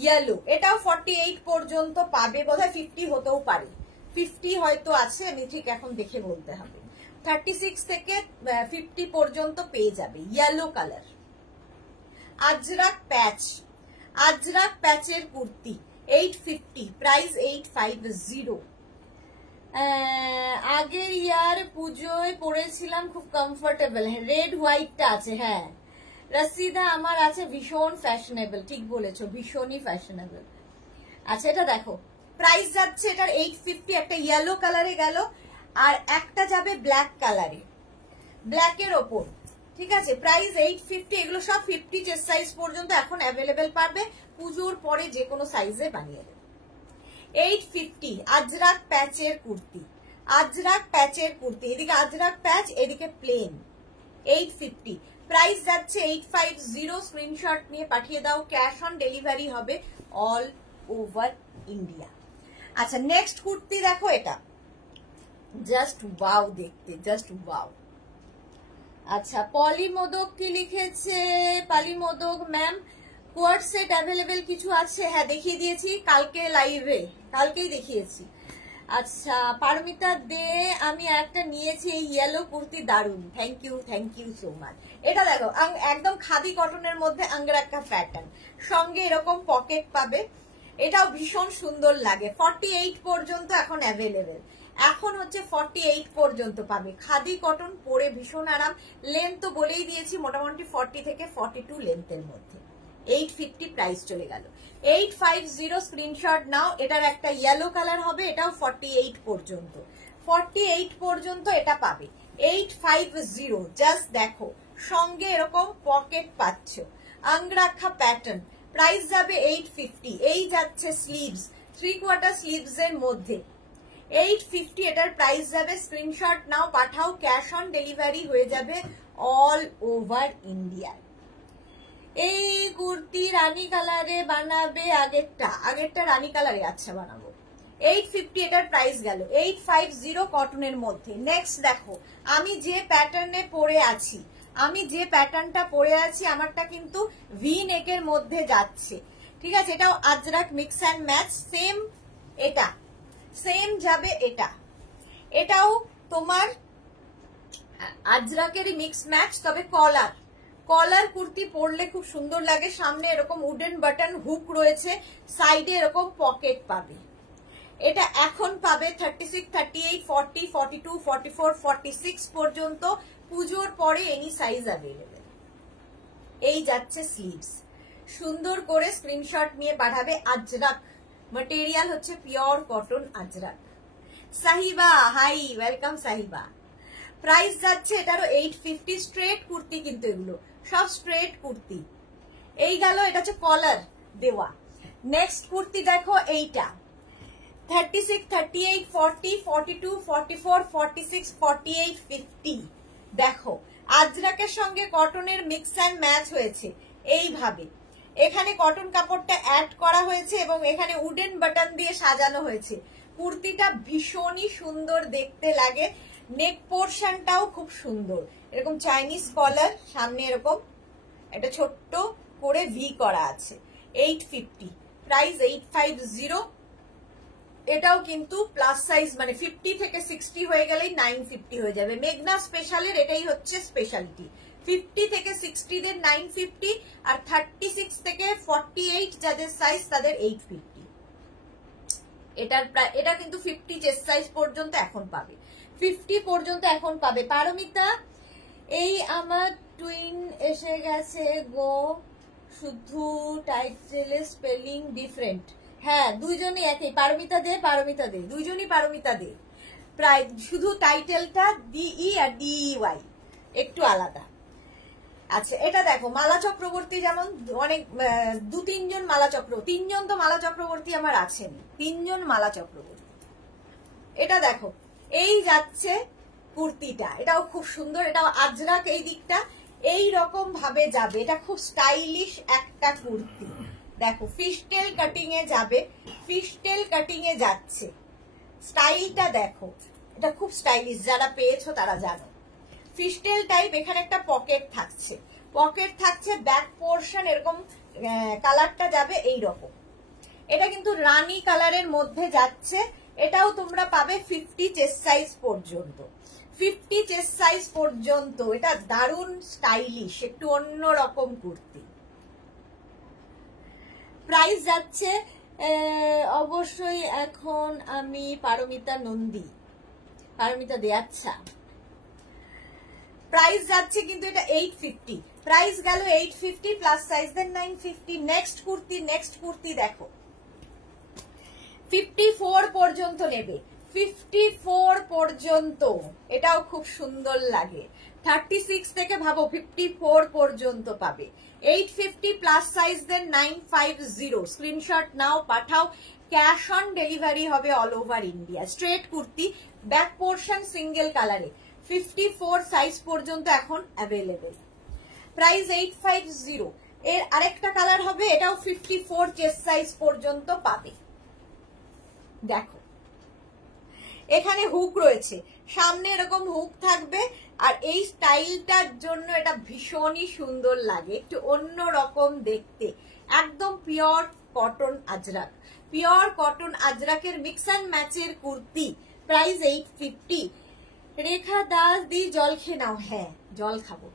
ইয়েলো, এটাও 48 পর্যন্ত পাবে, বোধহয় 50 হতেও পারে, 50 হয়তো আছে, আমি ঠিক এখন দেখে বলতে হবে। 36 থেকে 50 পর্যন্ত পেয়ে যাবে। ইয়েলো কালার, আজরাক প্যাচ, আজরাক প্যাচের কুর্তি 850, প্রাইস 850। আগের ইয়ার পুজোয় পরেছিলাম, খুব কমফোর্টেবল। রেড হোয়াইটটা আছে, হ্যাঁ রাশিদা আমার আছে, ভীষণ ফ্যাশনেবল, ঠিক বলেছো, ভীষণই ফ্যাশনেবল। আচ্ছা এটা দেখো, প্রাইস যাচ্ছে এটার 850, একটা ইয়েলো কালারে গেল, আর একটা যাবে ব্ল্যাক কালারে, ব্ল্যাকের ওপর, ঠিক আছে। প্রাইস 850, এগুলো সব 50 চেস্ট সাইজ পর্যন্ত এখন অ্যাভেলেবেল পাবে। পুজোর পরে যে কোনো সাইজে বানিয়ে দেবে। 850 আজরাক প্যাচের কুর্তি, আজরাক প্যাচের কুর্তি, এদিকে আজরাক প্যাচ, এদিকে প্লেন। 850, প্রাইস যাচ্ছে 850, স্ক্রিনশট নিয়ে পাঠিয়ে দাও, ক্যাশ অন ডেলিভারি হবে অল ওভার ইন্ডিয়া। আচ্ছা নেক্সট কুর্তি দেখো, এটা জাস্ট ওয়াও দেখতে, জাস্ট ওয়াও। আচ্ছা পলি মোদক কি লিখেছে? পলি মোদক ম্যাম কোয়ার্ড সেট অ্যাভেলেবেল কিছু আছে? হ্যাঁ দেখিয়ে দিয়েছি কালকে লাইভে, কালকেই দেখিয়েছি। আচ্ছা পারমিতা দে, আমি একটা নিয়েছি, এই ইয়েলো কুর্তি দারুন, থ্যাংক ইউ সো মাচ। এটা দেখো একদম খাদি কটনের মধ্যে আঙ্গরাক্কা প্যাটার্ন, সঙ্গে এরকম পকেট পাবে, এটাও ভীষণ সুন্দর লাগে। 48 পর্যন্ত এখন অ্যাভেলেবেল, এখন হচ্ছে 48 পর্যন্ত পাবে। খাদি কটন, পরে ভীষণ আরাম। লেন্থ তো বলেই দিয়েছি, মোটামুটি 40 থেকে 42 লেন্থের মধ্যে। 850 প্রাইস চলে গেল। 850 স্ক্রিনশট নাও। এটার একটা ইয়েলো কালার হবে, এটাও 48 পর্যন্ত, 48 পর্যন্ত এটা পাবে। 850, জাস্ট দেখো, সঙ্গে এরকম পকেট পাচ্ছ, আঙ্গরাখা প্যাটার্ন। প্রাইস যাবে 850। এই যাচ্ছে স্লিভস, 3/4 স্লিভস এর মধ্যে 850, এটার প্রাইস যাবে। স্ক্রিনশট নাও, পাঠাও, ক্যাশ অন ডেলিভারি হয়ে যাবে অল ওভার ইন্ডিয়া। এই কুর্তি রানী কালারে বানাবে, আগেরটা রানী কালারে, আচ্ছা বানাবো। 850, এটার প্রাইস গেল 850 কটনের মধ্যে। নেক্সট দেখো, আমি যে প্যাটার্নে পরে আছি, আমি যে প্যাটার্নটা পরে আছি, আমারটা কিন্তু ভি নেকের মধ্যে যাচ্ছে, ঠিক আছে। এটাও Ajrak mix and match, same এটা সেম যাবে, এটাও তোমার আজরাকেরই মিক্স ম্যাচ, তবে কলার কুর্তি পরলে খুব সুন্দর লাগে। সামনে এরকম উডেন বাটন হুক রয়েছে, সাইডে এরকম পকেট পাবে। এটা এখন পাবে 36, 38, 40, 42, 44, 46 পর্যন্ত। পুজোর পরে এনি সাইজ অ্যাভেলেবেল। এই যাচ্ছে স্লিভস, সুন্দর করে স্ক্রিনশট নিয়ে পাঠাবে। আজরাক মটেরিয়াল হচ্ছে pure cotton Ajrak. Sahiba hi, welcome Sahiba. Price যাচ্ছে এটারও 850। স্ট্রেট কুর্তি, কিন্তু এগুলো সব স্ট্রেট কুর্তি। এই গেল, এটা হচ্ছে কলার দেওয়া। নেক্সট কুর্তি দেখো এইটা 36, 38, 40, 42, 44, 46, 48, 50। দেখো আজরাকের সঙ্গে কটনের মিক্স অ্যান্ড ম্যাচ হয়েছে এইভাবে। এখানে কটন কাপড়টা অ্যাড করা হয়েছে এবং এখানে উডেন বাটন দিয়ে সাজানো হয়েছে। কুর্তিটা ভীষণই সুন্দর দেখতে লাগে। নেক পোর্শনটাও খুব সুন্দর, এরকম চাইনিজ কলার, সামনে এরকম একটা ছোট্ট করে ভি করা আছে। 850, প্রাইস 850। এটাও কিন্তু প্লাস সাইজ, মানে 50 থেকে 60 হয়ে গেলেই 950 হয়ে যাবে। মেঘনা স্পেশালের এটাই হচ্ছে স্পেশালিটি। 50 থেকে 60 দের 950, আর 36 থেকে 48 যাদের সাইজ তাদের 850। এটা কিন্তু 50 চেস্ট সাইজ পর্যন্ত এখন পাবে, 50 পর্যন্ত এখন পাবে। পারমিতা, এই আমার টুইন এসে গেছে গো, শুধু টাইটেলের স্পেলিং ডিফারেন্ট। হ্যাঁ, দুইজনই একই। পারমিতা দে, দুইজনই পারমিতা দে। প্রায় শুধু টাইটেলটা ডিই আর ডিওয়াই একটু আলাদা। আচ্ছা, এটা দেখো মালা চক্রবর্তী, যেমন অনেক 2-3 জন মালা চক্রবর্তী, 3 জন তো মালা চক্রবর্তী আমার আছেন, 3 জন মালা চক্রবর্তী। এটা দেখো, এই যাচ্ছে কুর্তিটা, এটাও খুব সুন্দর, এটাও আজরাক। এই দিকটা এই রকম ভাবে যাবে, এটা খুব স্টাইলিশ একটা কুর্তি। দেখো ফিশটেল কাটিং এ যাবে, ফিশটেল কাটিং এ যাচ্ছে, স্টাইলটা দেখো, এটা খুব স্টাইলিশ। যারা পেয়েছো তারা জানো। ফিশটেল টাইপ, এখানে একটা পকেট থাকছে, ব্যাক পোর্শন এরকম কালারটা যাবে এই রকম। এটা কিন্তু রানী কালারের মধ্যে যাচ্ছে। এটাও তোমরা পাবে 50 চেস্ট সাইজ পর্যন্ত, 50 চেস্ট সাইজ পর্যন্ত। এটা দারুণ স্টাইলিশ, একটু অন্য রকম কুর্তি। প্রাইস যাচ্ছে অবশ্যই এখন আমি পারমিতা নন্দী, পারমিতা দে। আচ্ছা, প্রাইস যাচ্ছে কিন্তু এটা 850, প্রাইস গেল 850 plus size then 950। Next kurti দেখো 54 পর্যন্ত নেবে, 54 পর্যন্ত। এটাও খুব সুন্দর লাগে। 36 থেকে ভাবো 54 পর্যন্ত পাবে। 850 প্লাস সাইজ দেন 950। স্ক্রিনশট নাও, পাঠাও। ক্যাশ অন ডেলিভারি হবে all over India. Straight kurti, back portion single কালারে, 54 সাইজ পর্যন্ত এখন অ্যাভেলেবেল। প্রাইস 850। এর আরেকটা কালার হবে, এটাও 54 চেস্ট সাইজ পর্যন্ত পাবে। দেখো এখানে হুক রয়েছে, সামনে এরকম হুক থাকবে, আর এই স্টাইলটার জন্য এটা ভীষণই সুন্দর লাগে, একটু অন্য রকম দেখতে। একদম pure cotton ajrakh, pure cotton আজরাকের মিক্স অ্যান্ড ম্যাচের কুর্তি। প্রাইস 850। রেখা দাস দি, জল খেয়ে নাও। হ্যাঁ, জল খাবো।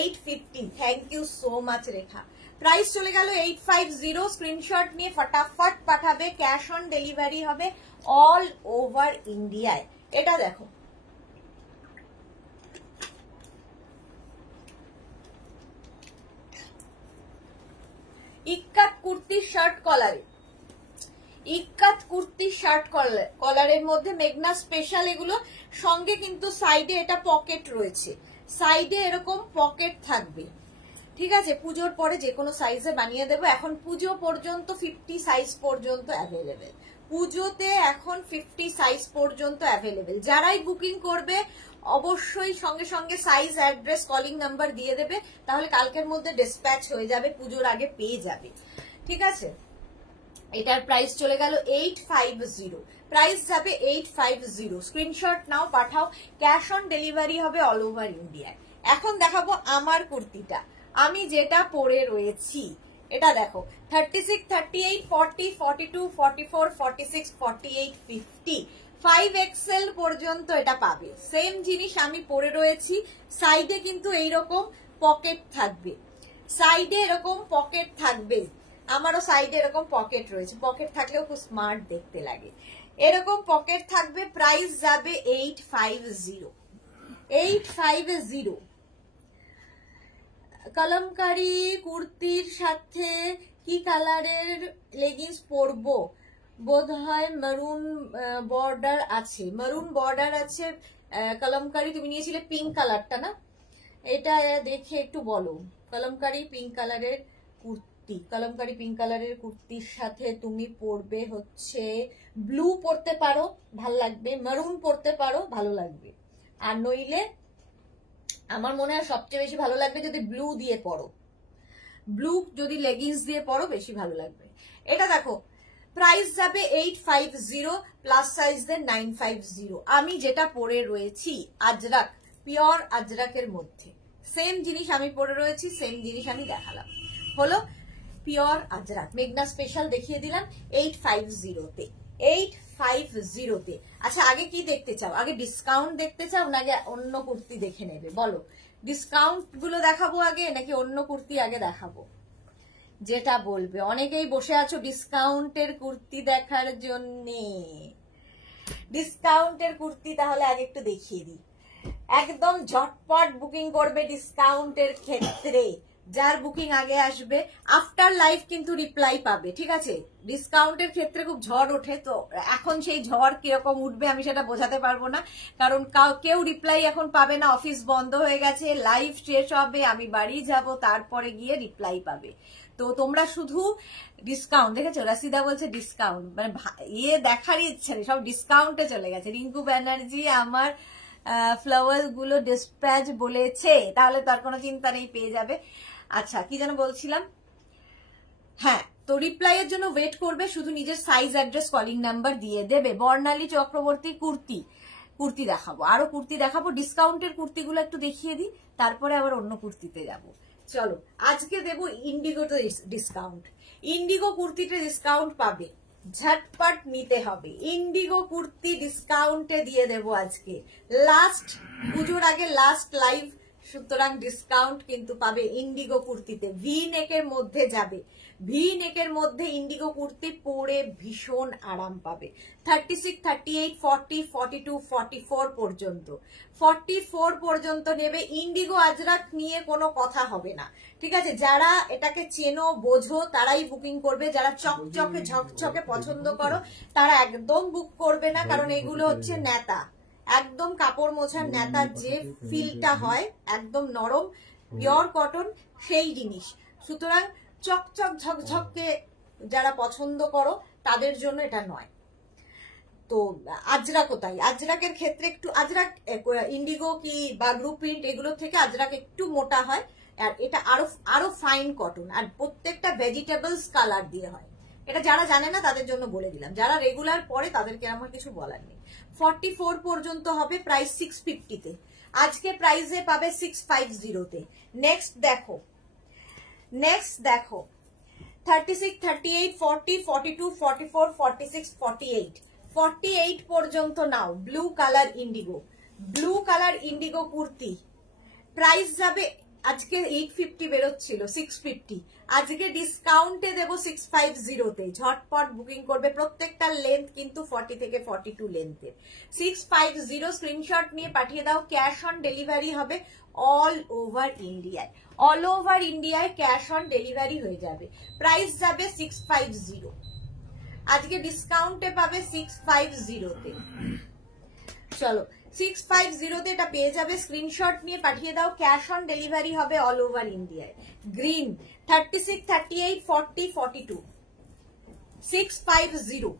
850, thank you so much Rekha. Price চলে গেল 850। স্ক্রিনশট নিয়ে ফটাফট পাঠাবে, ক্যাশ অন ডেলিভারি হবে অল ওভার ইন্ডিয়ায়। এটা দেখো ইক্কাত কুর্তি শার্ট কলারে, ইক্কাত কুর্তি শার্ট কলারের মধ্যে মেঘনা স্পেশাল। এগুলো সঙ্গে কিন্তু সাইডে এটা পকেট রয়েছে, সাইডে এরকম পকেট থাকবে। ঠিক আছে, পুজোর পরে যে কোনো সাইজে বানিয়ে দেবো। এখন পুজো পর্যন্ত 50 সাইজ পর্যন্ত অ্যাভেলেবেল, পুজোতে এখন 50 সাইজ পর্যন্ত অ্যাভেলেবেল। যারাই বুকিং করবে অবশ্যই সঙ্গে সঙ্গে সাইজ, অ্যাড্রেস, কলিং নাম্বার দিয়ে দেবে, তাহলে কালকের মধ্যে ডিসপ্যাচ হয়ে যাবে, পুজোর আগে পেয়ে যাবে। ঠিক আছে, এটার প্রাইস চলে গেল 850, প্রাইস যাবে 850। স্ক্রিনশট নাও, পাঠাও। ক্যাশ অন ডেলিভারি হবে অল ওভার ইন্ডিয়ায়। এখন দেখাবো আমার কুর্তিটা, আমি যেটা পরে রয়েছি। এটা দেখো 36, 38, 40, 42, 44, 46, 48, 50, 5XL পর্যন্ত এটা পাবে। সেম জিনিস আমি পরে রয়েছি। সাইডে কিন্তু এইরকম পকেট থাকবে, সাইডে এরকম পকেট থাকবে। আমারও সাইডে এরকম পকেট রয়েছে, পকেট থাকলেও খুব স্মার্ট দেখতে লাগে। এরকম পকেট থাকবে। প্রাইস যাবে 850, 850। কলমকারি কুর্তির সাথে কি কালারের লেগিংস পরবো? বোধহয় মেরুন বর্ডার আছে, মেরুন বর্ডার আছে, কলমকারি তুমি নিয়েছিলে পিঙ্ক কালারটা না, এটা দেখে একটু বলো। কলমকারি পিঙ্ক কালারের কুর্তি, কলমকারি পিঙ্ক কালারের কুর্তির সাথে তুমি পরবে হচ্ছে ব্লু পরতে পারো, ভালো লাগবে, মেরুন পরতে পারো, ভালো লাগবে। আর নইলে আমার মনে হয় সবচেয়ে বেশি ভালো লাগবে যদি ব্লু দিয়ে পরো, ব্লু যদি লেগিংস দিয়ে পরো বেশি ভালো লাগবে। এটা দেখো প্রাইস যাবে 850, প্লাস সাইজ দেন 950। আমি যেটা পরে রয়েছি আজরাক, পিওর আজরাকের মধ্যে সেম জিনিস আমি পরে রয়েছি, সেম জিনিস আমি দেখালাম, হলো পিওর আজরাক। মেঘনা স্পেশাল দেখিয়ে দিলাম 850-তে, 850-তে। আচ্ছা আগে কি দেখতে চাও, আগে ডিসকাউন্ট দেখতে চাও নাকি অন্য কুর্তি দেখে নেবে বলো? ডিসকাউন্ট গুলো দেখাবো আগে নাকি অন্য কুর্তি আগে দেখাবো? যেটা বলবে। অনেকেই বসে আছো ডিসকাউন্টের কুর্তি দেখার জন্যে, ডিসকাউন্টের কুর্তি তাহলে আগে একটু দেখিয়ে দিই। একদম ঝটপট বুকিং করবে ডিসকাউন্টের ক্ষেত্রে, যার বুকিং আগে আসবে আফটার লাইভ কিন্তু রিপ্লাই পাবে, ঠিক আছে? ডিসকাউন্টের ক্ষেত্রে খুব ঝড় ওঠে, তো এখন সেই ঝড় কিরকম উঠবে আমি সেটা বোঝাতে পারবো না, কারণ কেউ রিপ্লাই এখন পাবে না, অফিস বন্ধ হয়ে গেছে, লাইভ শেষ হবে, আমি বাড়ি যাব, তারপরে গিয়ে রিপ্লাই পাবে। তো তোমরা শুধু ডিসকাউন্ট দেখেছো, রাশিদা বলছে ডিসকাউন্ট, মানে ইয়ে দেখারই ইচ্ছা নেই, সব ডিসকাউন্টে চলে গেছে। রিঙ্কু ব্যানার্জি আমার ফ্লাওয়ার গুলো ডিসপ্যাচ বলেছে, তাহলে তার কোনো চিন্তা নেই, পেয়ে যাবে। আচ্ছা কি যেন বলছিলাম, হ্যাঁ তো রিপ্লাই এর জন্য ওয়েট করবে, শুধু নিজের সাইজ অ্যাড্রেস কলিং নাম্বার দিয়ে দেবে। বর্ণালী চক্রবর্তী কুর্তি দেখাবো, আরো কুর্তি দেখাবো, ডিসকাউন্টের কুর্তিগুলো একটু দেখিয়ে দিই, তারপরে আবার অন্য কুর্তিতে যাব। চলো আজকে দেবো ইন্ডিগোতে ডিসকাউন্ট, ইন্ডিগো কুর্তিতে ডিসকাউন্ট পাবে, ঝটপট নিতে হবে। ইন্ডিগো কুর্তি ডিসকাউন্টে দিয়ে দেবো আজকে, লাস্ট পুজোর আগে লাস্ট লাইভ, সুতরাং ডিসকাউন্ট কিন্তু পাবে ইন্ডিগো কুর্তিতে। ভি নেকের মধ্যে যাবে, ভি নেকের মধ্যে ইন্ডিগো কুর্তি পরে ভীষণ আরাম পাবে। 36, 38, 40, 42, 44 পর্যন্ত, 44 পর্যন্ত নেবে। ইন্ডিগো আজরাক নিয়ে কোনো কথা হবে না, ঠিক আছে? যারা এটাকে চেনো বোঝো তারাই বুকিং করবে, যারা চকচকে ঝকঝকে পছন্দ করো তারা একদম বুক করবে না, কারণ এগুলো হচ্ছে নেতা, একদম কাপড় মোছার নেতা যে ফিলটা হয়, একদম নরম পিওর কটন সেই জিনিস। সুতরাং চকচক ঝকঝকে যারা পছন্দ করো তাদের জন্য এটা নয়। তো আজরাকও তাই, আজরাকের ক্ষেত্রে একটু আজরাক ইন্ডিগো কি বাগরু প্রিন্ট এগুলো থেকে আজরাক একটু মোটা হয়, আর এটা আরো ফাইন কটন, আর প্রত্যেকটা ভেজিটেবলস কালার দিয়ে হয়। এটা যারা জানে না তাদের জন্য বলে দিলাম, যারা রেগুলার পরে তাদেরকে আমার কিছু বলার নেই। 44 পর্যন্ত হবে, প্রাইস 650-তে, আজকে প্রাইসে পাবে 650-তে। নেক্সট দেখো 36, 38, 40, 42, 44, 46, 48, 48 পর্যন্ত নাও। Blue colour indigo kurti price যাবে, আজকে 850 বেরোচ্ছিল 650, আজকে ডিসকাউন্টে দেবো 650-তে। ঝটপট বুকিং করবে, প্রত্যেকটা লেন্থ কিন্তু 40 থেকে 42 লেন্থের। 650 স্ক্রিনশট নিয়ে পাঠিয়ে দাও, ক্যাশ অন ডেলিভারি হবে অল ওভার ইন্ডিয়ায়, অল ওভার ইন্ডিয়ায় ক্যাশ অন ডেলিভারি হয়ে যাবে। প্রাইস যাবে 650, আজকে ডিসকাউন্টে পাবে 650-তে। চলো 650-তে এটা পেয়ে যাবে, স্ক্রিনশট নিয়ে পাঠিয়ে দাও, ক্যাশ অন ডেলিভারি হবে অল ওভার ইন্ডিয়ায়। Green 36, 38, 40, 42, 650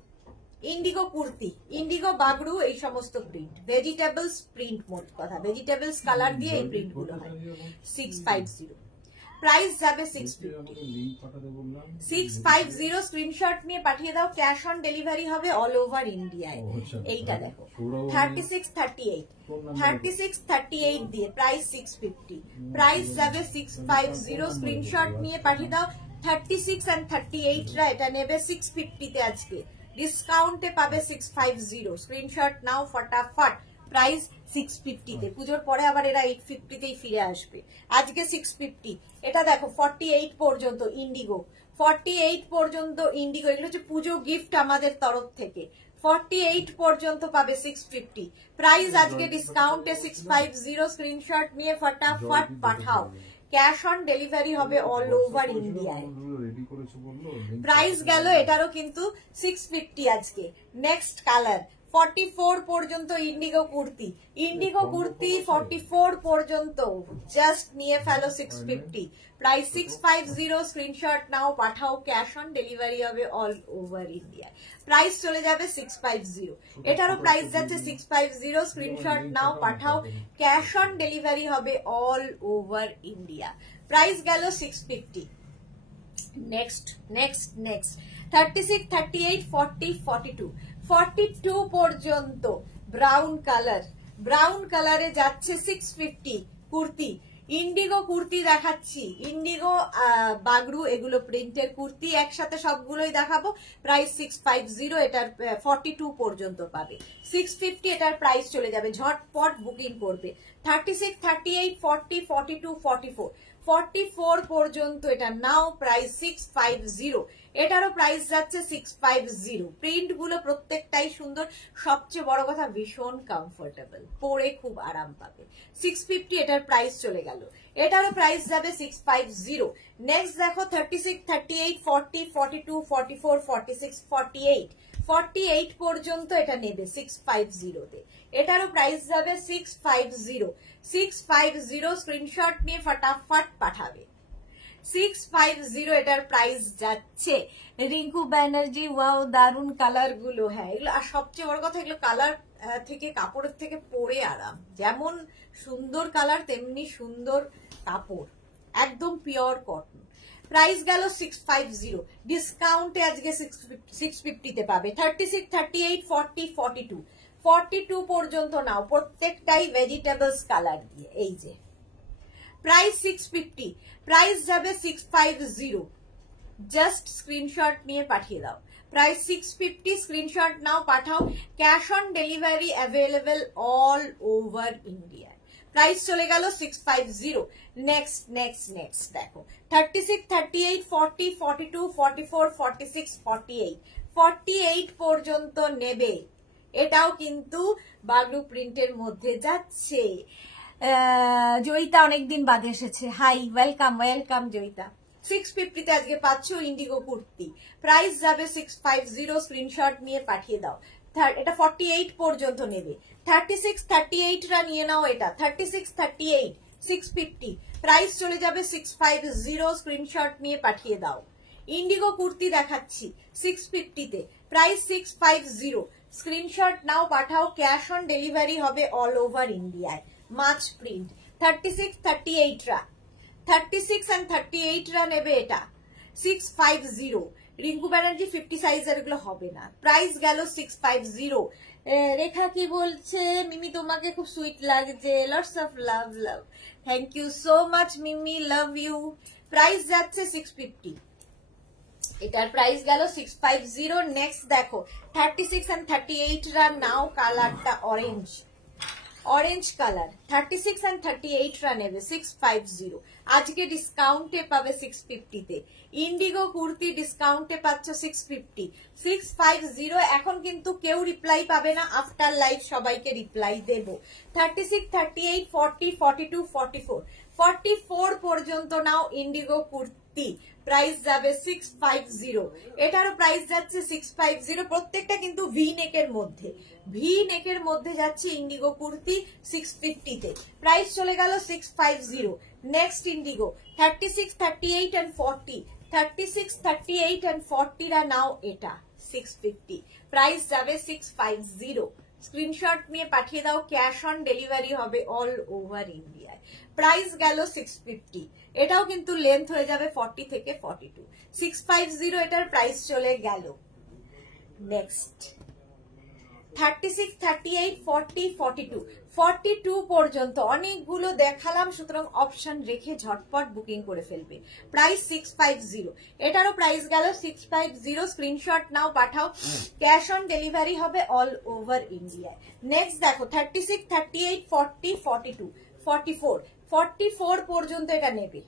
Indigo kurti, Indigo Bagru, এই সমস্ত প্রিন্ট, ভেজিটেবলস প্রিন্ট, মোট কথা ভেজিটেবলস কালার দিয়ে এই প্রিন্ট গুলো হয়। 650 প্রাইস যাবে 650 স্ক্রিনশট নিয়ে পাঠিয়ে দাও, ক্যাশ অন ডেলিভারি হবে অল ওভার ইন্ডিয়ায়। এইটা দেখো 36, 38 দিয়ে প্রাইস 650, প্রাইস যাবে 650 স্ক্রিনশট নিয়ে পাঠিয়ে দাও। 36 and 38 রা এটা নেবে 650-তে, আজকে ডিসকাউন্টে পাবে 650, স্ক্রিনশট নাও ফটাফট। প্রাইস 650-তে, পুজোর পরে আবার এরা 850-তেই ফিরে আসবে, আজকে 650। এটা দেখো 48 পর্যন্ত ইন্ডিগো, 48 পর্যন্ত ইন্ডিগো, এগুলো হচ্ছে পুজো গিফট আমাদের তরফ থেকে। 48 পর্যন্ত পাবে 650, প্রাইস আজকে ডিসকাউন্টে 650, স্ক্রিনশট নিয়ে ফটাফট পাঠাও, ক্যাশ অন ডেলিভারি হবে অল ওভার ইন্ডিয়ায়। প্রাইস গেল এটারও কিন্তু 650 আজকে। নেক্সট কালার 44 পর্যন্ত ইন্ডিগো কুর্তি, ইন্ডিগো কুর্তি 44 পর্যন্ত জাস্ট নিয়ে ফেলো 650, প্রাইস 650। স্ক্রিনশট নাও, পাঠাও, ক্যাশ অন ডেলিভারি হবে অল ওভার ইন্ডিয়া। প্রাইস চলে যাবে 650, এটারও প্রাইস যাচ্ছে 650। স্ক্রিনশট নাও, পাঠাও, ক্যাশ অন ডেলিভারি হবে অল ওভার ইন্ডিয়া। প্রাইস গেল 650। নেক্সট নেক্সট নেক্সট 36, 38, 40, 42, 42 পর্যন্ত ব্রাউন কালার, ব্রাউন কালারে যাচ্ছে 650 কুর্তি। ইন্ডিগো কুর্তি দেখাচ্ছি, ইন্ডিগো বাগরু, এগুলো প্রিন্টের কুর্তি, একসাথে সবগুলোই দেখাবো। প্রাইস 650, এটার 42 পর্যন্ত পাবে। 650 এটার প্রাইস চলে যাবে, ঝটপট বুকিং করবে। 36, 38, 40, 42, 44, 44 পর্যন্ত এটা নাও, প্রাইস 650। এটারও প্রাইস যাচ্ছে 650। প্রিন্ট গুলো প্রত্যেকটাই সুন্দর, সবচেয়ে বড় কথা ভীষণ কমফোর্টেবল, পরে খুব আরাম পাবে। 650 এটার প্রাইস চলে গেল, এটারও প্রাইস যাবে 650। নেক্সট দেখো 36, 38, 40, 42, 44, 46, 48, 48 পর্যন্ত এটা নেবে 650 তে, এটারও প্রাইস যাবে 650। 650 স্ক্রিনশট নিয়ে ফটাফট পাঠাবে। 650 এটার প্রাইস যাচ্ছে। রিঙ্কু ব্যানার্জি, ওয়াও দারুন কালার গুলো। হ্যাঁ, এগুলো আর সবচেয়ে বড় কথা, এগুলো কালার থেকে, কাপড়ের থেকে পরে আরাম। যেমন সুন্দর কালার তেমনি সুন্দর কাপড়, একদম পিওর কটন। প্রাইস গেল 650, ডিসকাউন্টে আজকে 650 তে পাবে। 36, 38, 40, 42, 42 পর্যন্ত নাও, প্রত্যেকটাই ভেজিটেবলস কালার দিয়ে। এই যে প্রাইস 650, প্রাইস যাবে 650। জাস্ট স্ক্রিনশট নিয়ে পাঠিয়ে দাও। প্রাইস 650, স্ক্রিনশট নাও, পাঠাও, cash on delivery available all over India. Price চলে গেল 650। নেক্সট নেক্সট নেক্সট দেখো 36, 38, 40, 42, 44, 46, 48, 48 পর্যন্ত নেবে। এটাও কিন্তু বাগরু প্রিন্টের মধ্যে যাচ্ছে। জয়িতা অনেকদিন বাদে এসেছে, হাই, ওয়েলকাম ওয়েলকাম জয়িতা। 650 তে আজকে পাচ্ছ ইন্ডিগো কুর্তি, প্রাইস যাবে 650। স্ক্রিনশট নিয়ে পাঠিয়ে দাও। এটা 48 পর্যন্ত নেবে। 36, 38 রা নিয়ে নাও, এটা 36, 38, 650, প্রাইস চলে যাবে 650। স্ক্রিনশট নিয়ে পাঠিয়ে দাও। ইন্ডিগো কুর্তি দেখাচ্ছি 650 তে, প্রাইস 650। স্ক্রিনশট নাও, পাঠাও, ক্যাশ অন ডেলিভারি হবে অল ওভার ইন্ডিয়ায়। মাছ প্রিন্ট 36, 38 রা, 36 and 38 রা নেবে এটা 650। রিঙ্কু ব্যানার্জি 50 সাইজের এগুলো হবে না। প্রাইস গেল 650। রেখা কি বলছে? মিমি তোমাকে খুব সুইট লাগছে, lots of love love. Thank you so much Mimi, love you. Price যাচ্ছে 650, এটার প্রাইস গেল 650। নেক্সট দেখো 36 and 38 রা নাও, কালারটা অরেঞ্জ, অরেঞ্জ কালার। 36 and 38 রা নেবে 650। আজকে ডিসকাউন্টে পাবে 650 তে। ইন্ডিগো কুর্তি ডিসকাউন্টে পাচ্ছ 650, 650। এখন কিন্তু কেউ রিপ্লাই পাবে না, আফটার লাইভ সবাইকে রিপ্লাই দেব। 36, 38, 40, 42, 44, 44 পর্যন্ত নাও ইন্ডিগো কুর্তি, প্রাইস যাবে 650। এটারও প্রাইস যাচ্ছে 650। প্রত্যেকটা কিন্তু ভি নেকের মধ্যে, ভি নেকের মধ্যে যাচ্ছে ইন্ডিগো কুর্তি 650 তে, প্রাইস চলে গেল 650। নেক্সট ইন্ডিগো 36, 38 and 40, 36, 38 and 40 রা নাও, এটা 650, প্রাইস যাবে 650। স্ক্রিনশট নিয়ে পাঠিয়ে দাও, ক্যাশ অন ডেলিভারি হবে অল ওভার ইন্ডিয়ায়। প্রাইস গেল 650। এটাও কিন্তু লেন্থ হয়ে যাবে 40 থেকে 42। 650 এটার প্রাইস চলে গেল। নেক্সট 36, 38, 40, 42, 42 পর্যন্ত অনেকগুলো দেখালাম, সুতরাং অপশন রেখে ঝটপট বুকিং করে ফেলবে। প্রাইস 650, এটারও প্রাইস গেল 650। স্ক্রিনশট নাও, পাঠাও, ক্যাশ অন ডেলিভারি হবে অল ওভার ইন্ডিয়ায়। নেক্সট দেখো 36, 38, 40, 42, 44, 44 পর্যন্ত এটা নেবে।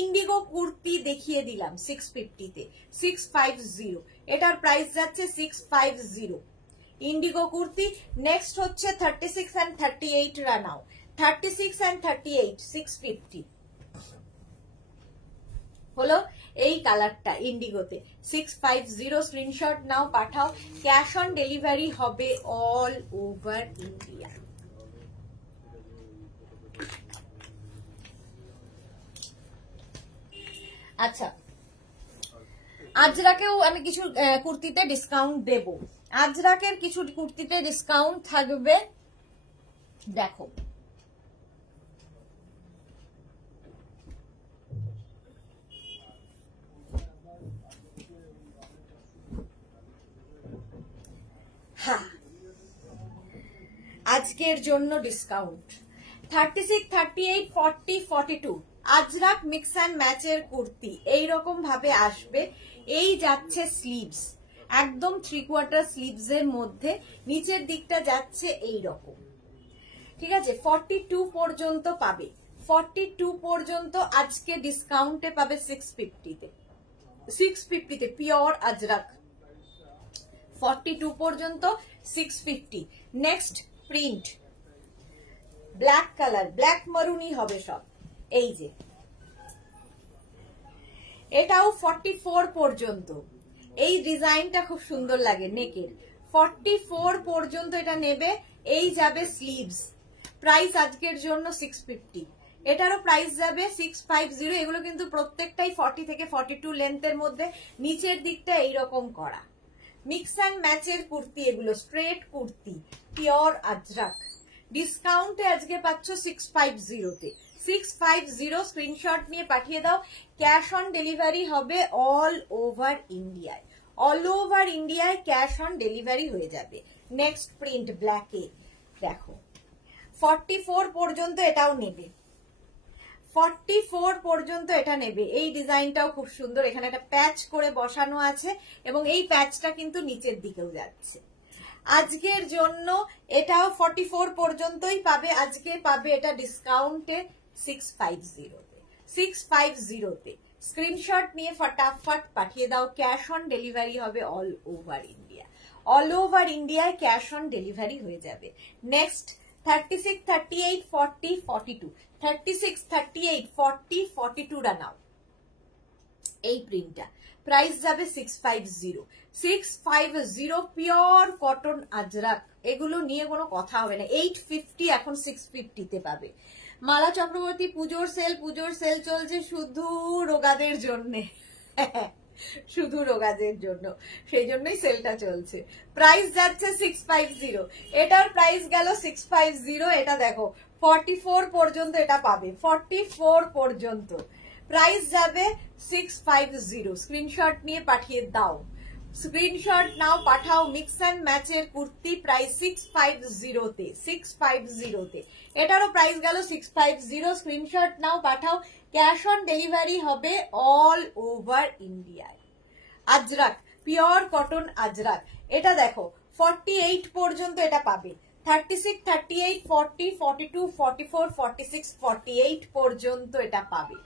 ইন্ডিগো কুর্তি দেখিয়ে দিলাম 650 তে, 650, এটার প্রাইস যাচ্ছে 650 ইন্ডিগো কুর্তি। নেক্সট হচ্ছে 36 and 38 রা নাও, 36 and 38, 650। হলো এই কালারটা ইন্ডিগোতে 650 স্ক্রিনশট নাও, পাঠাও। ক্যাশ অন ডেলিভারি হবে অল ওভার ইন্ডিয়া। আচ্ছা, আজরাকেও আমি কিছু কুর্তিতে ডিসকাউন্ট দেব। আজরাকের কিছু কুর্তিতে ডিসকাউন্ট থাকবে, দেখো হ্যাঁ, আজকের জন্য ডিসকাউন্ট 36, 38, 40, 42 আজরাক মিক্স অ্যান্ড ম্যাচের কুর্তি এইরকম ভাবে আসবে। এই যাচ্ছে স্লিভস, একদম 3/4 স্লিভস এর মধ্যে, নিচের দিকটা যাচ্ছে এই রকম, ঠিক আছে। 42 পর্যন্ত পাবে, 42 পর্যন্ত আজকে ডিসকাউন্টে পাবে 650 তে, 650 তে পিওর আজরাক 42 পর্যন্ত 650। Next print black colour, black মারুনই হবে সব। এই যে এটাও 44 পর্যন্ত, এই ডিজাইনটা খুব সুন্দর লাগে নেকের। 44 পর্যন্ত এটা নেবে, এই যাবে স্লিভস। প্রাইস আজকের জন্য 650, এটারও প্রাইস যাবে 650। এগুলো কিন্তু প্রত্যেকটাই 40 থেকে 42 লেন্থের মধ্যে, নিচের দিকটা এইরকম করা, মিক্স অ্যান্ড ম্যাচের কুর্তি এগুলো, স্ট্রেট কুর্তি পিওর আজরাক। ডিসকাউন্টে আজকে পাচ্ছ 650 তে, 650 স্ক্রিনশট নিয়ে পাঠিয়ে দাও। ক্যাশ অন ডেলিভারি হবে অল ওভার ইন্ডিয়ায়, অল ওভার ইন্ডিয়ায় ক্যাশ অন ডেলিভারি হয়ে যাবে। নেক্সট প্রিন্ট ব্ল্যাকে, দেখো 44 পর্যন্ত এটাও নেবে, 44 পর্যন্ত এটা নেবে। এই ডিজাইনটাও খুব সুন্দর, এখানে একটা প্যাচ করে বসানো আছে এবং এই প্যাচটা কিন্তু নিচের দিকেও যাচ্ছে। আজকের জন্য এটাও 44 পর্যন্তই পাবে, আজকে পাবে এটা ডিসকাউন্টে 650 তে, 650 তে। স্ক্রিনশট নিয়ে ফটাফট পাঠিয়ে দাও। ক্যাশ অন ডেলিভারি হবে all over India, all over ইন্ডিয়ায় ক্যাশ অন ডেলিভারি হয়ে যাবে। নেক্সট 36, 38, 40, 42 36, 38, 40, 42 রা নাও। এই প্রিন্টটা প্রাইস যাবে 650, 650 পিওর কটন আজরাক। এগুলো নিয়ে কোনো কথা হবে না। 850 এখন 650 তে পাবে। মালা চক্রবর্তী পুজোর সেল চলছে শুধু রোগাদের জন্য, শুধু রোগাদের জন্য, সেই জন্যই সেলটা চলছে। প্রাইস যাচ্ছে 650, এটার প্রাইস গেল 650। এটা দেখো 44 পর্যন্ত এটা পাবে, 44 পর্যন্ত প্রাইস যাবে 650। স্ক্রিনশট নিয়ে পাঠিয়ে দাও, স্ক্রিনশট নাও, পাঠাও। মিক্স অ্যান্ড ম্যাচের কুর্তি প্রাইস 650 তে, 650 তে। এটারও প্রাইস গেল 650। স্ক্রিনশট নাও, পাঠাও। ক্যাশ অন ডেলিভারি হবে অল ওভার ইন্ডিয়ায়। আজরাক পিওর কটন আজরাক, এটা দেখো 48 পর্যন্ত এটা পাবে। 36, 38, 40, 42, 44, 46, 48 পর্যন্ত এটা পাবে।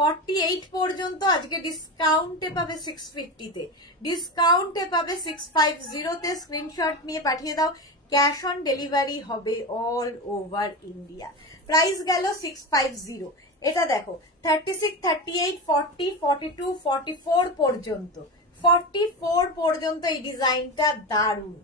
48 পর্যন্ত আজকে ডিসকাউন্টে পাবে 650 তে, ডিসকাউন্টে পাবে 650 তে। স্ক্রিনশট নিয়ে পাঠিয়ে দাও। ক্যাশ অন ডেলিভারি হবে অল ওভার ইন্ডিয়া। প্রাইস গেল 650। এটা দেখো 36, 38, 40, 42, 44 পর্যন্ত, 44 পর্যন্ত এই ডিজাইনটা দারুণ।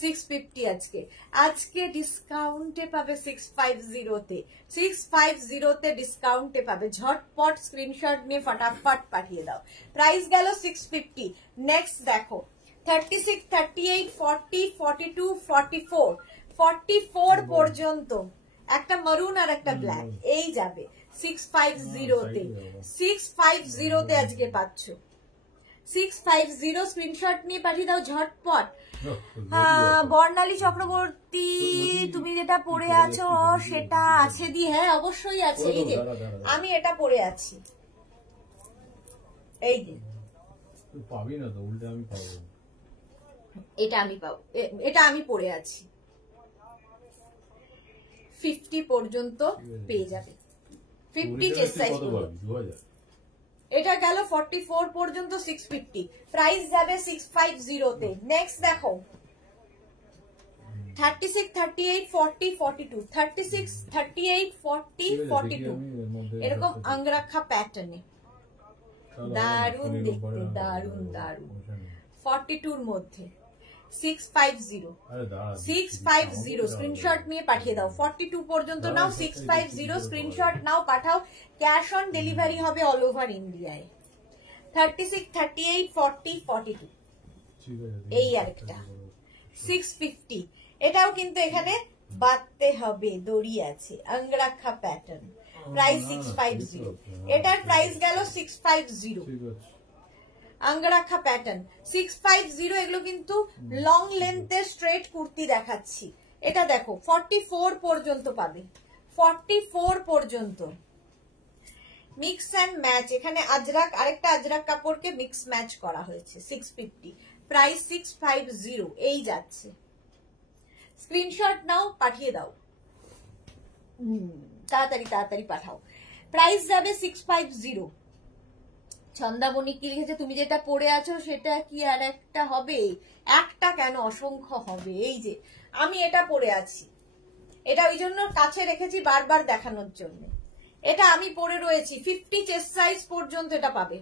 650 আজকে, আজকে ডিসকাউন্টে পাবে 650 তে, 650 তে ডিসকাউন্টে পাবে। ঝটপট স্ক্রিনশট নিয়ে ফটাফট পাঠিয়ে দাও। প্রাইস গেল 650। নেক্সট দেখো 36, 38, 40, 42, 44, 44 পর্যন্ত একটা মারুন আর একটা ব্ল্যাক, এই যাবে 650 তে, 650 তে আজকে পাচ্ছ। 650 স্ক্রিনশট নিয়ে পাঠিয়ে দাও ঝটপট। বর্ণালী চক্রবর্তী, তুমি যেটা পরে আছো সেটা আছে দি? হ্যাঁ অবশ্যই আছে, এই যে আমি এটা পরে আছি, এই যে পাবি না তো, উল্টে আমি পাবো, এটা আমি পাবো, এটা আমি পরে আছি। 50 পর্যন্ত পেয়ে যাবে, 50 চেস্ট সাইজ। এটা গেল 44 পর্যন্ত 650, প্রাইস যাবে 650 তে। নেক্সট দেখো 36, 38, 40, 42, 36, 38, 40, 42 এরকম আঙ্গরাখা প্যাটার্নে, দারুন দেখতে, দারুন দারুন। 42 এর মধ্যে 650 স্ক্রিনশট নিয়ে পাঠিয়ে দাও। 42 পর্যন্ত নাও, 650 স্ক্রিনশট নাও, পাঠাও। ক্যাশ অন ডেলিভারি হবে অল ওভার ইন্ডিয়ায়। 36, 38, 40, 42 এই আরেকটা 650, এটাও কিন্তু এখানে বাঁধতে হবে, দড়ি আছে, আঙ্গরাখা প্যাটার্ন, প্রাইস 650, এটার প্রাইস গেল 650। আঙ্গরাখা প্যাটার্ন 650, এগুলো কিন্তু লং লেন্থের স্ট্রেট কুর্তি দেখাচ্ছি। এটা দেখো 44 পর্যন্ত পাবে, 44 পর্যন্ত মিক্স অ্যান্ড ম্যাচ। এখানে আজরাক, আরেকটা আজরাক কাপড়কে মিক্স ম্যাচ করা হয়েছে। 650, প্রাইস 650 এই যাচ্ছে। স্ক্রিনশট নাও, পাঠিয়ে দাও, তাড়াতাড়ি তাড়াতাড়ি পাঠাও। প্রাইস যাবে 650। ছন্দামণি কি লিখেছে, তুমি যেটা পরে আছো সেটা কি আর একটা হবে? একটা কেন, অসংখ্য হবে। এই যে আমি এটা পরে আছি, এটা ওই জন্য কাছে রেখেছি বারবার দেখানোর জন্য। এটা আমি পরে রয়েছি। 50 চেস্ট সাইজ পর্যন্ত এটা পাবে,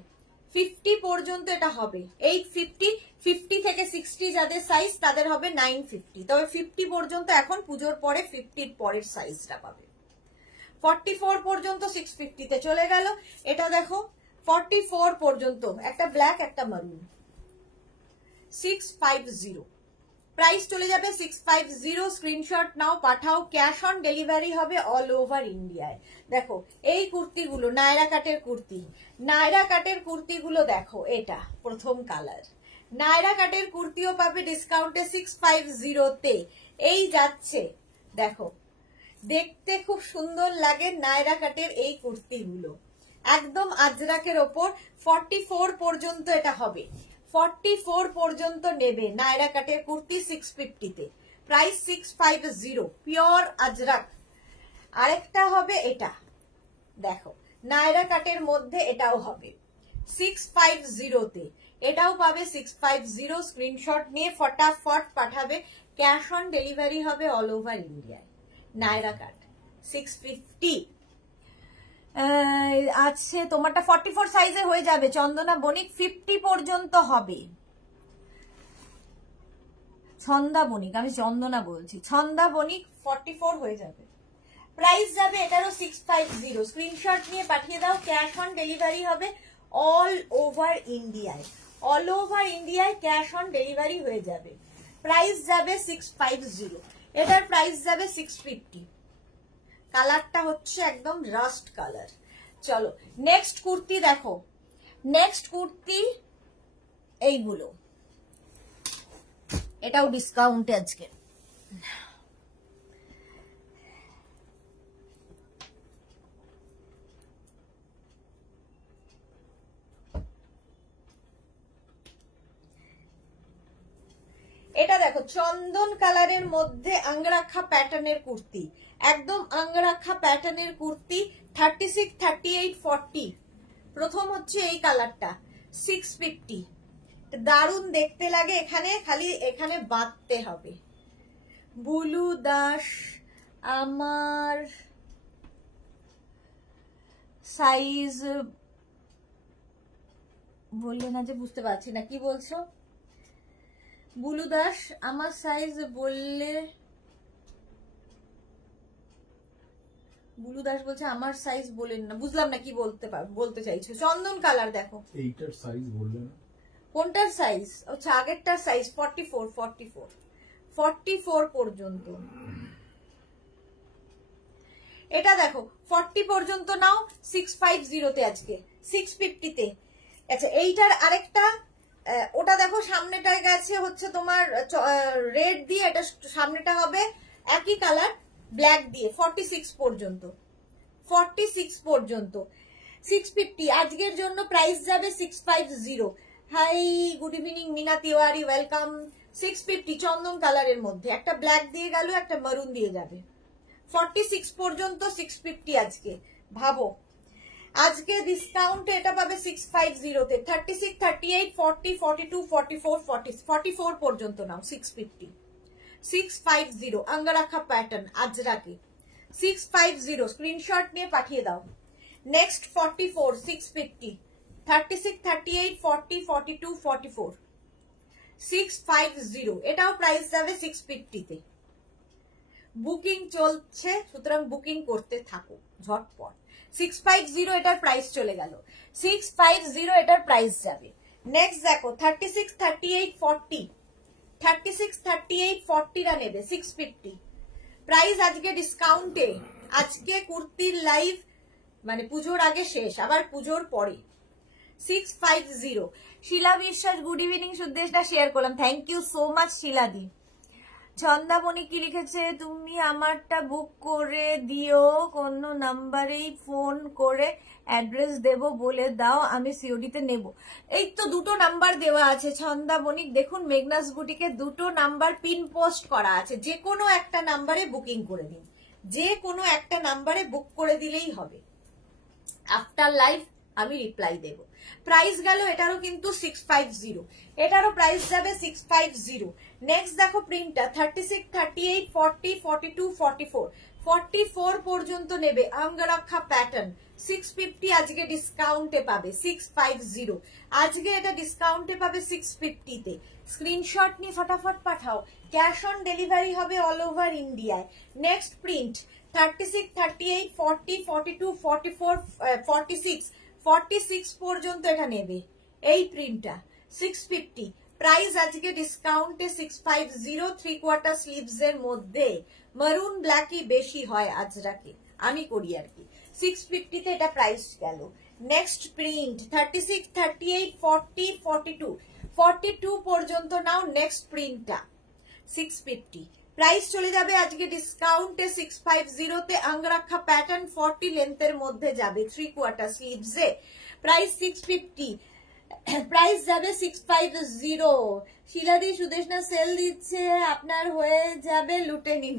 50 পর্যন্ত এটা হবে 850, 50 থেকে 60 যাদের সাইজ তাদের হবে 950, তবে 50 পর্যন্ত এখন পুজোর পরে 50 পরের সাইজটা পাবে। 44 পর্যন্ত 650 তে চলে গেল। এটা দেখো 44 পর্যন্ত, একটা ব্ল্যাক একটা মারুন, 650, প্রাইস চলে যাবে 650। স্ক্রিনশট নাও, পাঠাও। ক্যাশ অন ডেলিভারি হবে অল ওভার ইন্ডিয়ায়। দেখো এই কুর্তিগুলো নায়রা কাটের কুর্তি, নায়রা কাটের কুর্তিগুলো দেখো, এটা প্রথম কালার। নায়রা কাটের কুর্তিও পাবে ডিসকাউন্টে 650 তে, এই যাচ্ছে। দেখো দেখতে খুব সুন্দর লাগে নায়রা কাটের এই কুর্তিগুলো, একদম আজরাকের ওপর। 44 পর্যন্ত এটা হবে, 44 পর্যন্ত নেবে নায়রা কাটের কুর্তি 650 তে, প্রাইস 650, পিওর আজরাক। আরেকটা হবে এটা, দেখো নায়রা কাটের মধ্যে এটাও হবে 650 তে, এটাও পাবে 650। স্ক্রিনশট নিয়ে ফটাফট পাঠাবে। ক্যাশ অন ডেলিভারি হবে অল ওভার ইন্ডিয়ায়। নায়রা কাট 650 আছে। তোমারটা 44 সাইজে হয়ে যাবে চন্দনা বণিক, 50 পর্যন্ত হবে। ছন্দা বণিক, আমি চন্দনা বলছি, ছন্দা বণিক 44 হয়ে যাবে। প্রাইস যাবে এটারও 650। স্ক্রিনশট নিয়ে পাঠিয়ে দাও। ক্যাশ অন ডেলিভারি হবে অল ওভার ইন্ডিয়ায়, অল ওভার ইন্ডিয়ায় ক্যাশ অন ডেলিভারি হয়ে যাবে। প্রাইস যাবে 650, এটার প্রাইস যাবে 650। কালারটা হচ্ছে একদম রাস্ট কালার। চলো নেক্সট কুর্তি দেখো, নেক্সট কুর্তি এইগুলো, এটাও ডিসকাউন্টে আজকে। এটা দেখো চন্দন কালারের মধ্যে আঙ্গরাখা প্যাটার্নের কুর্তি, একদম আঙ্গরাখা প্যাটার্নের কুর্তি। 36, 38, 40, প্রথম হচ্ছে এই কালারটা 650, দারুণ দেখতে লাগে। এখানে খালি এখানে বাঁধতে হবে। বুলু দাস, আমার সাইজ বললে না যে, বুঝতে পারছি না কি বলছো। বুলু দাস, আমার সাইজ বললে, বুলু দাস বলছে আমার সাইজ বলেন না, বুঝলাম না কি বলতে চাইছো। চন্দন কালার দেখো, এইটার সাইজ বললে না, কোনটার সাইজ? আচ্ছা আগেরটার সাইজ 44, 44, 44 পর্যন্ত। এটা দেখো 40 পর্যন্ত নাও 650 তে, আজকে 650 তে। আচ্ছা এইটার আরেকটা, ওটা দেখো সামনেটায় গেছে হচ্ছে তোমার রেড দিয়ে, এটা সামনেটা হবে একই কালার ব্ল্যাক দিয়ে। 46 পর্যন্ত, 46 পর্যন্ত 650। আজকের জন্য প্রাইস যাবে 650। Hi good evening Mina Tiwari, welcome. 650 চন্দন কালারের মধ্যে, একটা ব্ল্যাক দিয়ে গেল, একটা মারুন দিয়ে যাবে। 46 পর্যন্ত 650 আজকে। ভাবো আজকে ডিসকাউন্ট এটা পাবে 650 তে। 36, 38, 40, 42, 44, 44 পর্যন্ত নাও 650। 650 अंगाराखा पैटर्न अजराके 650 स्क्रीनशॉट নিয়ে পাঠিয়ে দাও। नेक्स्ट 44 650 36 38 40 42 44 650 এটাও প্রাইস যাবে 650 তে। বুকিং চলছে, সুতরাং বুকিং করতে থাকো ঝটপট। 650 এটার প্রাইস চলে গেল, 650 এটার প্রাইস যাবে। নেক্সট দেখো 36 38 40 36 38 40 রা নেবে 650 প্রাইস। আজকে ডিসকাউন্টে, আজকে কুর্তির লাইভ মানে পুজোর আগে শেষ, আবার পুজোর পরে 650। শিলা বিশ্বাস গুড ইভিনিং, সুদ্দেশটা শেয়ার করলাম, থ্যাংক ইউ সো মাচ শিলা দি। ছন্দামণি কি লিখেছে, তুমি আমারটা বুক করে দিও, কোন নাম্বারেই ফোন করে অ্যাড্রেস দেব বলে দাও, আমি সিওডিতে নেব। এই তো দুটো নাম্বার দেওয়া আছে ছন্দামণি, দেখুন মেঘনাস বুটিকে দুটো নাম্বার পিন পোস্ট করা আছে, যে কোনো একটা নাম্বারে বুকিং করে দিন, যে কোনো একটা নাম্বারে বুক করে দিলেই হবে। আফটার লাইভ আমি রিপ্লাই দেব। প্রাইস গেল এটারও কিন্তু 650, এটারও প্রাইস যাবে 650। নেক্সট দেখো প্রিন্টটা 36 38 40 42 44 44 পর্যন্ত নেবে অঙ্গরক্ষা প্যাটার্ন 650 আজকে ডিসকাউন্টে পাবে 650, আজকে এটা ডিসকাউন্টে পাবে 650 তে। স্ক্রিনশট নিয়ে ফটাফট পাঠাও, ক্যাশ অন ডেলিভারি হবে অল ওভার ইন্ডিয়ায়। নেক্সট প্রিন্ট 36 38 40 42 44 46 46 পর্যন্ত এটা নেবে, এই প্রিন্টটা 650 প্রাইস আজকে ডিসকাউন্টে 650। 3/4 স্লিভস এর মধ্যে মারুন ব্ল্যাকই বেশি হয় আজরাকে, আমি করি আর কি। 650 তে এটা প্রাইস গেল। নেক্সট প্রিন্ট 36 38 40 42 42 পর্যন্ত নাও। নেক্সট প্রিন্টটা 650 প্রাইস চলে যাবে আজকে ডিসকাউন্টে 650 তে। অঙ্গরক্ষা প্যাটার্ন 40 লেন্থের মধ্যে যাবে, 3/4 স্লিভস এ প্রাইস 650, প্রাইস যাবে 650। শিলাদি সুদেশনা সেল দিচ্ছে, আপনার হয়ে যাবে, লুটে নিন।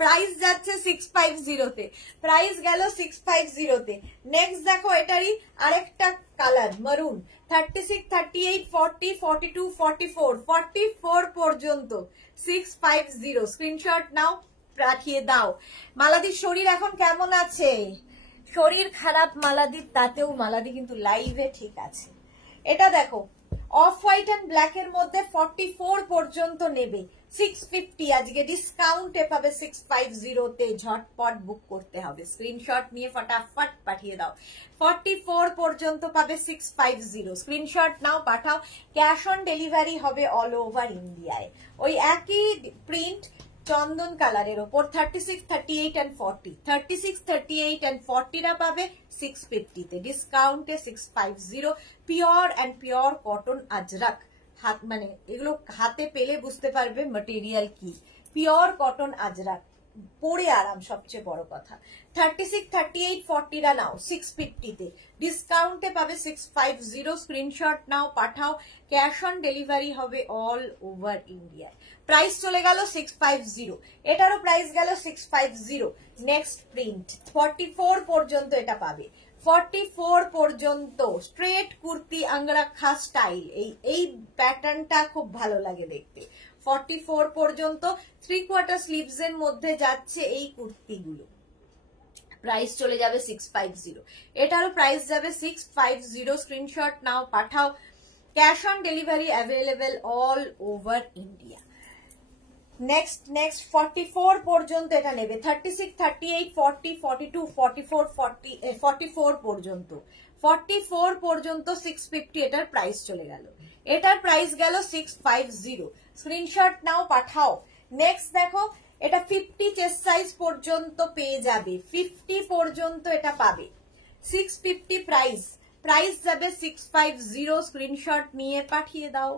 প্রাইস যাচ্ছে 650 তে, প্রাইস গেল 650 তে। নেক্সট দেখো এটারই আরেকটা কালার মারুন 36 38 40 42 44 44 পর্যন্ত 650। স্ক্রিনশট নাও, পাঠিয়ে দাও। মালাদির শরীর এখন কেমন আছে? শরীর খারাপ মালাদির, তাতেও মালাদি কিন্তু লাইভে ঠিক আছে। এটা দেখো অফ হোয়াইট এন্ড ব্ল্যাক এর মধ্যে 44 পর্যন্ত নেবে 650, আজকে ডিসকাউন্টে পাবে 650 তে। ঝটপট বুক করতে হবে, স্ক্রিনশট নিয়ে ফটাফট পাঠিয়ে দাও। 44 পর্যন্ত পাবে 650, স্ক্রিনশট নাও পাঠাও, ক্যাশ অন ডেলিভারি হবে অল ওভার ইন্ডিয়ায়। ওই একই প্রিন্ট চন্দন কালারের ওপর 36 38 এন্ড 40 36 38 এন্ড 40 রা পাবে 650 তে, ডিসকাউন্টে 650। Pure and pure cotton Ajrak, হাত মানে এগুলো হাতে পেলে বুঝতে পারবে ম্যাটেরিয়াল কি। পিওর কটন আজরাক, পরে আরাম সবচেয়ে বড় কথা। 36 38 40 রা নাও 650 তে, ডিসকাউন্টে পাবে 650। স্ক্রিনশট নাও পাঠাও, ক্যাশ অন ডেলিভারি হবে অল ওভার ইন্ডিয়া। প্রাইস চলে গেল 650, এটারও প্রাইস গেল 650। নেক্সট প্রিন্ট 44 পর্যন্ত এটা পাবে, 44 পর্যন্ত স্ট্রেট কুর্তি অঙ্গরক্ষা স্টাইল। এই প্যাটার্নটা খুব ভালো লাগে দেখতে। 44 পর্যন্ত 3/4 স্লিভস এর মধ্যে যাচ্ছে এই কুর্তিগুলো, প্রাইস চলে যাবে 650, এটারও প্রাইস যাবে 650। স্ক্রিনশট নাও পাঠাও, cash on delivery available all over India. Next 44 পর্যন্ত এটা নেবে, 36 38 40 42 44 44 পর্যন্ত 44 পর্যন্ত 650, এটার প্রাইস চলে গেল, এটার প্রাইস গেল 650। স্ক্রিনশট নাও পাঠাও। নেক্সট দেখো এটা 50 চেস্ট সাইজ পর্যন্ত পেয়ে যাবে, 50 পর্যন্ত এটা পাবে 650 প্রাইস, প্রাইস যাবে 650। স্ক্রিনশট নিয়ে পাঠিয়ে দাও।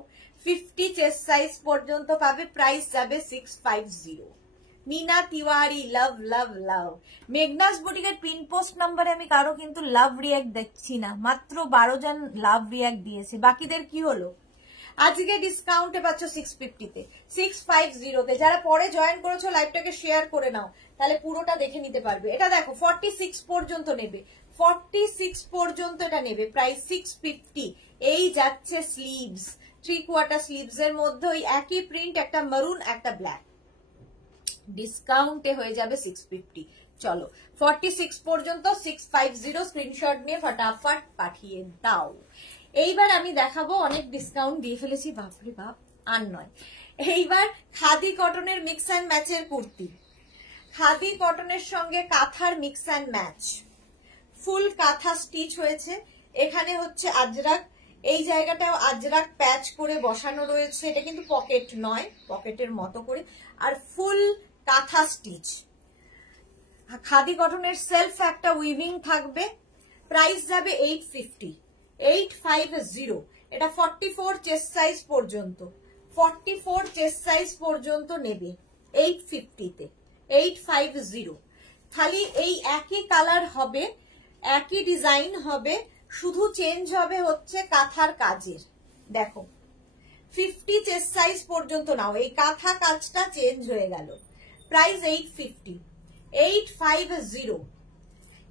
50 চেস্ট সাইজ পর্যন্ত পাবে, প্রাইস যাবে 650। Meena Tiwari love love love. Meghna's বুটিকের পিন পোস্ট নাম্বারে আমি কারো কিন্তু লাভ রিয়াক্ট দেখছি না, মাত্র 12 জন লাভ রিয়াক্ট দিয়েছে, বাকিদের কি হলো? আজকে ডিসকাউন্টে পাচ্ছ 650 তে, 650 তে। যারা পরে জয়েন করেছো লাইভটাকে শেয়ার করে নাও, তাহলে পুরোটা দেখে নিতে পারবে। এটা দেখো 46 পর্যন্ত নেবে, 46 পর্যন্ত এটা নেবে, প্রাইস 650। এই যাচ্ছে স্লিভস, 3/4 স্লিভস এর মধ্যে ওই একই প্রিন্ট, একটা মারুন একটা ব্ল্যাক, ডিসকাউন্টে হয়ে যাবে 650। চলো 46 পর্যন্ত 650 স্ক্রিনশট নিয়ে ফটাফট পাঠিয়ে দাও। এইবার আমি দেখাবো, অনেক ডিসকাউন্ট দিয়ে ফেলেছি, বাপরে বাপ, আর নয়। এইবার খাদি কটনের মিক্স অ্যান্ড ম্যাচের কুর্তি, খাদি কটনের সঙ্গে কাঁথার মিক্স অ্যান্ড ম্যাচ, ফুল কাঁথা স্টিচ হয়েছে, এখানে হচ্ছে আজরাক, এই জায়গাটাও আজরাক প্যাচ করে বসানো রয়েছে, এটা কিন্তু পকেট নয়, পকেটের মতো করে, আর ফুল কাঁথা স্টিচ। খাদি কটনের সেলফ একটা উইভিং থাকবে, প্রাইস যাবে 850, 850। এটা 44 চেস্ট সাইজ পর্যন্ত, 44 চেস্ট সাইজ পর্যন্ত নেবে 850 তে, 850। খালি এই একই কালার হবে, একই ডিজাইন হবে, শুধু চেঞ্জ হবে হচ্ছে কাঁথার কাজের। দেখো 50 চেস্ট সাইজ পর্যন্ত নাও, এই কাঁথা কাজটা চেঞ্জ হয়ে গেল, প্রাইস 850, 850।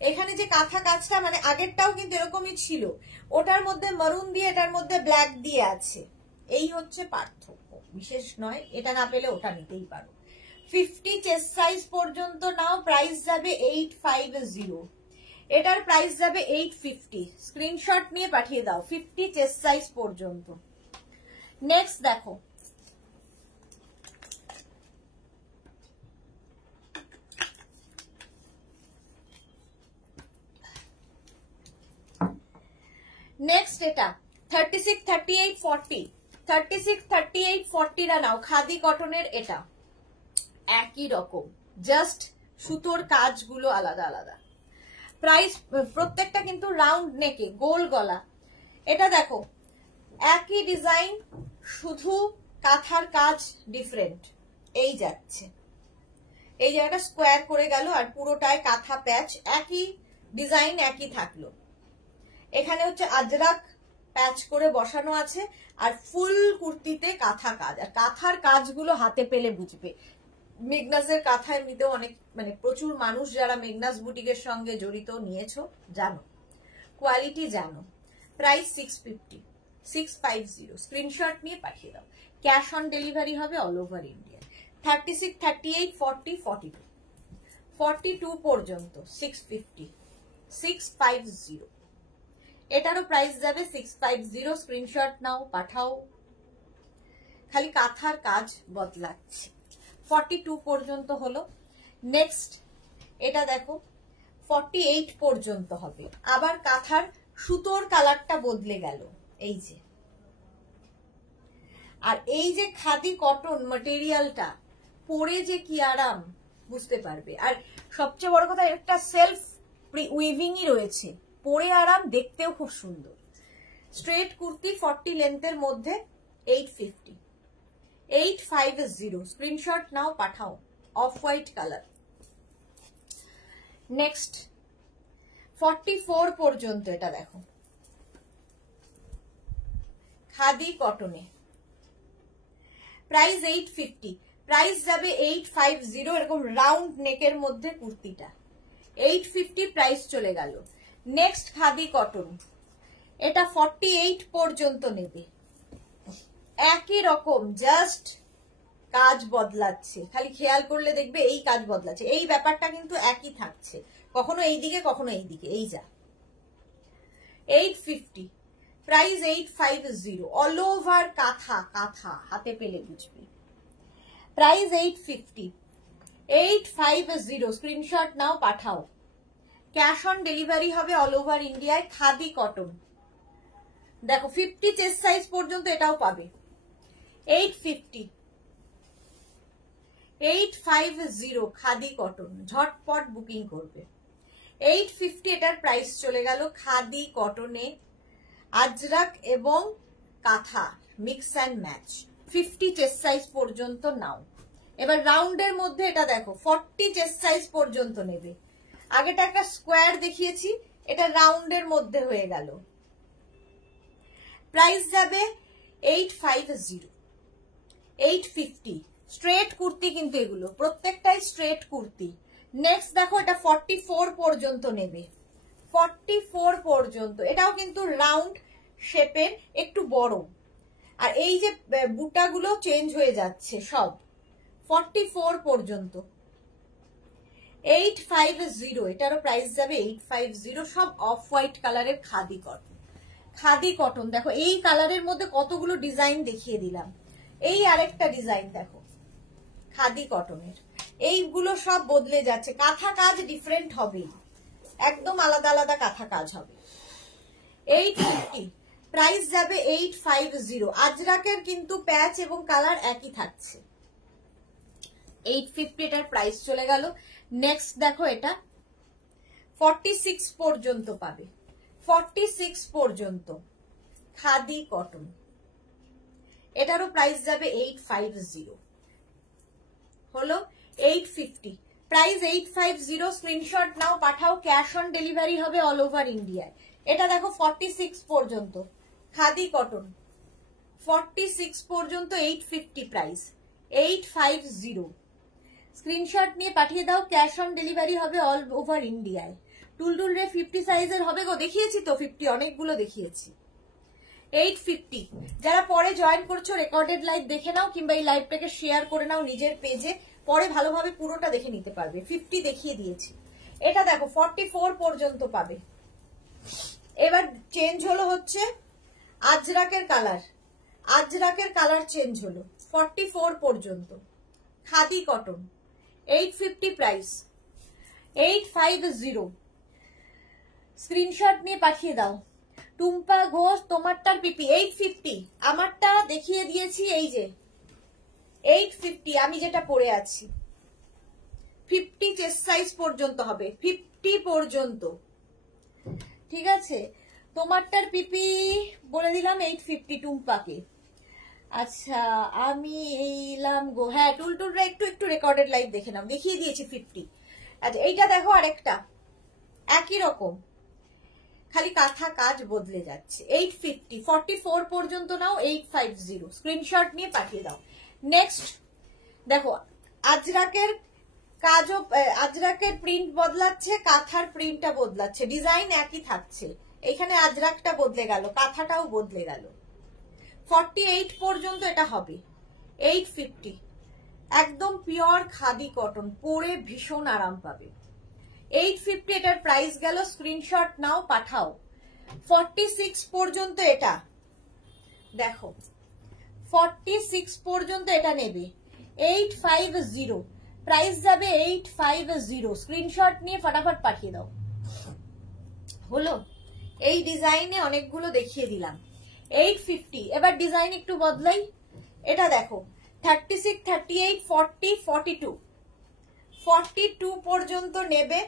এখানে যে কাঁথা কাজটা মানে আগেরটাও কিন্তু এরকমই ছিল, ওটার মধ্যে মারুন দিয়ে এটার মধ্যে ব্ল্যাক দিয়ে আছে, এই হচ্ছে পার্থক্য, বিশেষ নয়, এটা না পেলে ওটা নিতেই পারো। 50 চেস্ট সাইজ পর্যন্ত নাও, প্রাইস যাবে 850, এটার প্রাইস যাবে 850, স্ক্রিনশট নিয়ে পাঠিয়ে দাও 50 চেস্ট সাইজ পর্যন্ত। নেক্সট দেখো, নেক্সট এটা 36, 38, 40, 36, 38, 40 নাও, খাদি কটনের, এটা একই রকম, জাস্ট সুতোর কাজগুলো আলাদা আলাদা। প্রাইস প্রত্যেকটা কিন্তু রাউন্ড নেকে, গোল গলা। এটা দেখো একই ডিজাইন, শুধু কাঁথার কাজ ডিফারেন্ট, এই যাচ্ছে, এই জায়গাটা স্কোয়ার করে গেল, আর পুরোটায় কাঁথা প্যাচ, একই ডিজাইন একই থাকলো। এখানে হচ্ছে আজরাক প্যাচ করে বসানো আছে, আর ফুল কুর্তিতে কাঁথা কাজ, আর কাঁথার কাজগুলো হাতে পেলে বুঝবে। মেগনাসের কাঁথা এমনিতেও অনেক, মানে প্রচুর মানুষ যারা মেগনাস বুটিকের সঙ্গে জড়িত নিয়েছো জানো, কোয়ালিটি জানো। প্রাইস 650, 650, স্ক্রিনশট নিয়ে পাঠিয়ে দাও, ক্যাশ অন ডেলিভারি হবে অল ওভার ইন্ডিয়া। 36, 38, 40, 42, 42 পর্যন্ত 650, 650, এটারও প্রাইস যাবে 650, স্ক্রিনশট নাও পাঠাও, খালি কাঁথার কাজ বদলাচ্ছে। 42 পর্যন্ত হলো। নেক্সট এটা দেখো 48 পর্যন্ত হবে, আবার কাঁথার সুতোর কালারটা বদলে গেল, এই যে, আর এই যে খাদি কটন ম্যাটেরিয়ালটা পরে যে কি আরাম বুঝতে পারবে। আর সবচেয়ে বড় কথা, একটা সেলফ উইভিংই রয়েছে, পরে আরাম, দেখতেও খুব সুন্দর। স্ট্রেট কুর্তি 40 লেন্থের মধ্যে 850, 850, স্ক্রিনশট নাও পাঠাও, অফ হোয়াইট কালার। নেক্সট 44 পর্যন্ত, এটা দেখো খাদি কটনে, প্রাইস 850, প্রাইস যাবে 850, এরকম রাউন্ড নেকের মধ্যে কুর্তিটা 850, প্রাইস চলে গেল। নেক্সট খাদি কটন, এটা 48 পর্যন্ত নেবে, একই রকম, জাস্ট কাজ বদলাচ্ছে, খালি খেয়াল করলে দেখবে এই কাজ বদলাচ্ছে, এই ব্যাপারটা কিন্তু একই থাকছে, কখনো এই দিকে কখনো এই দিকে, এই যা। 850, প্রাইস 850, অল ওভার কাঁথা, কাঁথা হাতে পেলে বুঝবে, প্রাইস 850, 850, স্ক্রিনশট নাও পাঠাও, ক্যাশ অন ডেলিভারি হবে অল ওভার ইন্ডিয়ায়। খাদি কটন দেখো 50 চেস্ট সাইজ পর্যন্ত এটাও পাবে, 850, 850, খাদি কটন, ঝটপট বুকিং করবে। 850, এটার প্রাইস চলে গেল। খাদি কটনে আজরাক এবং কাঁথা mix and match, 50 chest size পর্যন্ত নাও। এবার রাউন্ডের মধ্যে এটা দেখো 40 চেস্ট সাইজ পর্যন্ত নেবে, আগেটা একটা স্কোয়ার দেখিয়েছি, এটা রাউন্ডের মধ্যে হয়ে গেল, প্রাইস যাবে 850, 850, স্ট্রেট কুর্তি কিন্তু এগুলো প্রত্যেকটাই স্ট্রেট কুর্তি। নেক্সট দেখো এটা 44 পর্যন্ত নেবে, 44 পর্যন্ত, এটাও কিন্তু রাউন্ড শেপের, একটু বড়, আর এই যে বুটাগুলো চেঞ্জ হয়ে যাচ্ছে সব 44 পর্যন্ত। 850, এটারও প্রাইস যাবে 850। সব অফ হোয়াইট কালারের খাদি কটন। খাদি কটন দেখো, এই কালারের মধ্যে কতগুলো ডিজাইন দেখিয়ে দিলাম। এই আরেকটা ডিজাইন দেখো খাদি কটনের, এইগুলো সব বদলে যাচ্ছে। কাঁথা কাজ ডিফারেন্ট হবে, একদম আলাদা আলাদা কাঁথা কাজ হবে। 850, প্রাইস যাবে 850। আজরাকের কিন্তু প্যাচ এবং কালার একই থাকছে। 850 এটার প্রাইস চলে গেল। নেক্সট দেখো, এটা 46 পর্যন্ত পাবে, 46 পর্যন্ত খাদি কটন। এটারও প্রাইস যাবে 850। হলো 850, প্রাইস 850। স্ক্রিনশট নাও, পাঠাও, ক্যাশ অন ডেলিভারি হবে অল ওভার ইন্ডিয়ায়। এটা দেখো 46 পর্যন্ত খাদি কটন, 46 পর্যন্ত 850 প্রাইস, 850। স্ক্রিনশট নিয়ে পাঠিয়ে দাও, ক্যাশ অন ডেলিভারি হবে অল ওভার ইন্ডিয়ায়। টুলটুল রে 50 সাইজের হবে গো, দেখিয়েছি তো 50, অনেকগুলো দেখিয়েছি। 850। যারা পরে জয়েন করছো রেকর্ডেড লাইভ দেখে নাও, কিংবা এই লাইভটাকে শেয়ার করে নাও নিজের পেজে, পরে ভালোভাবে পুরোটা দেখে নিতে পারবে। 50 দেখিয়ে দিয়েছি। এটা দেখো 44 পর্যন্ত পাবে। এবার চেঞ্জ হলো হচ্ছে আজরাকের কালার, আজরাকের কালার চেঞ্জ হলো 44 পর্যন্ত খাদি কটন, 850 প্রাইস, 850। স্ক্রিনশট নিয়ে পাঠিয়ে দাও। টুম্পা ঘোষ, তোমারটার পিপি 850, আমারটা দেখিয়ে দিয়েছি। এই যে 850 আমি যেটা পরে আছি, 50 চেস্ট সাইজ পর্যন্ত হবে, 50 পর্যন্ত। ঠিক আছে, তোমারটার পিপি বলে দিলাম 850 টুম্পাকে। আচ্ছা আমি এইলাম গো। হ্যাঁ টুলটুলরা একটু একটু রেকর্ডেড লাইভ দেখে নাও, দেখিয়ে দিয়েছি 50। আচ্ছা এইটা দেখো আরেকটা একই রকম, খালি কাঁথা কাজ বদলে যাচ্ছে। 850, 44 পর্যন্ত নাও, 850। স্ক্রিনশট নিয়ে পাঠিয়ে দাও। নেক্সট দেখো, আজরাকের কাজও, আজরাকের প্রিন্ট বদলাচ্ছে, কাঁথার প্রিন্টটা বদলাচ্ছে, ডিজাইন একই থাকছে। এখানে আজরাকটা বদলে গেল, কাঁথাটাও বদলে গেল। 48 পর্যন্ত এটা হবে, 850। একদম পিওর খাদি কটন, পরে ভীষণ আরাম পাবে। 850 এটার প্রাইস গেল। স্ক্রিনশট নাও, পাঠাও। 46 পর্যন্ত এটা দেখো, 46 পর্যন্ত এটা নেবে, 850 প্রাইস যাবে, 850। স্ক্রিনশট নিয়ে ফটাফট পাঠিয়ে দাও। হলো, এই ডিজাইনে অনেকগুলো দেখিয়ে দিলাম। 850। এবার ডিজাইন একটু বদলাই। এটা দেখো 36, 38, 40, 42, 42 পর্যন্ত নেবে।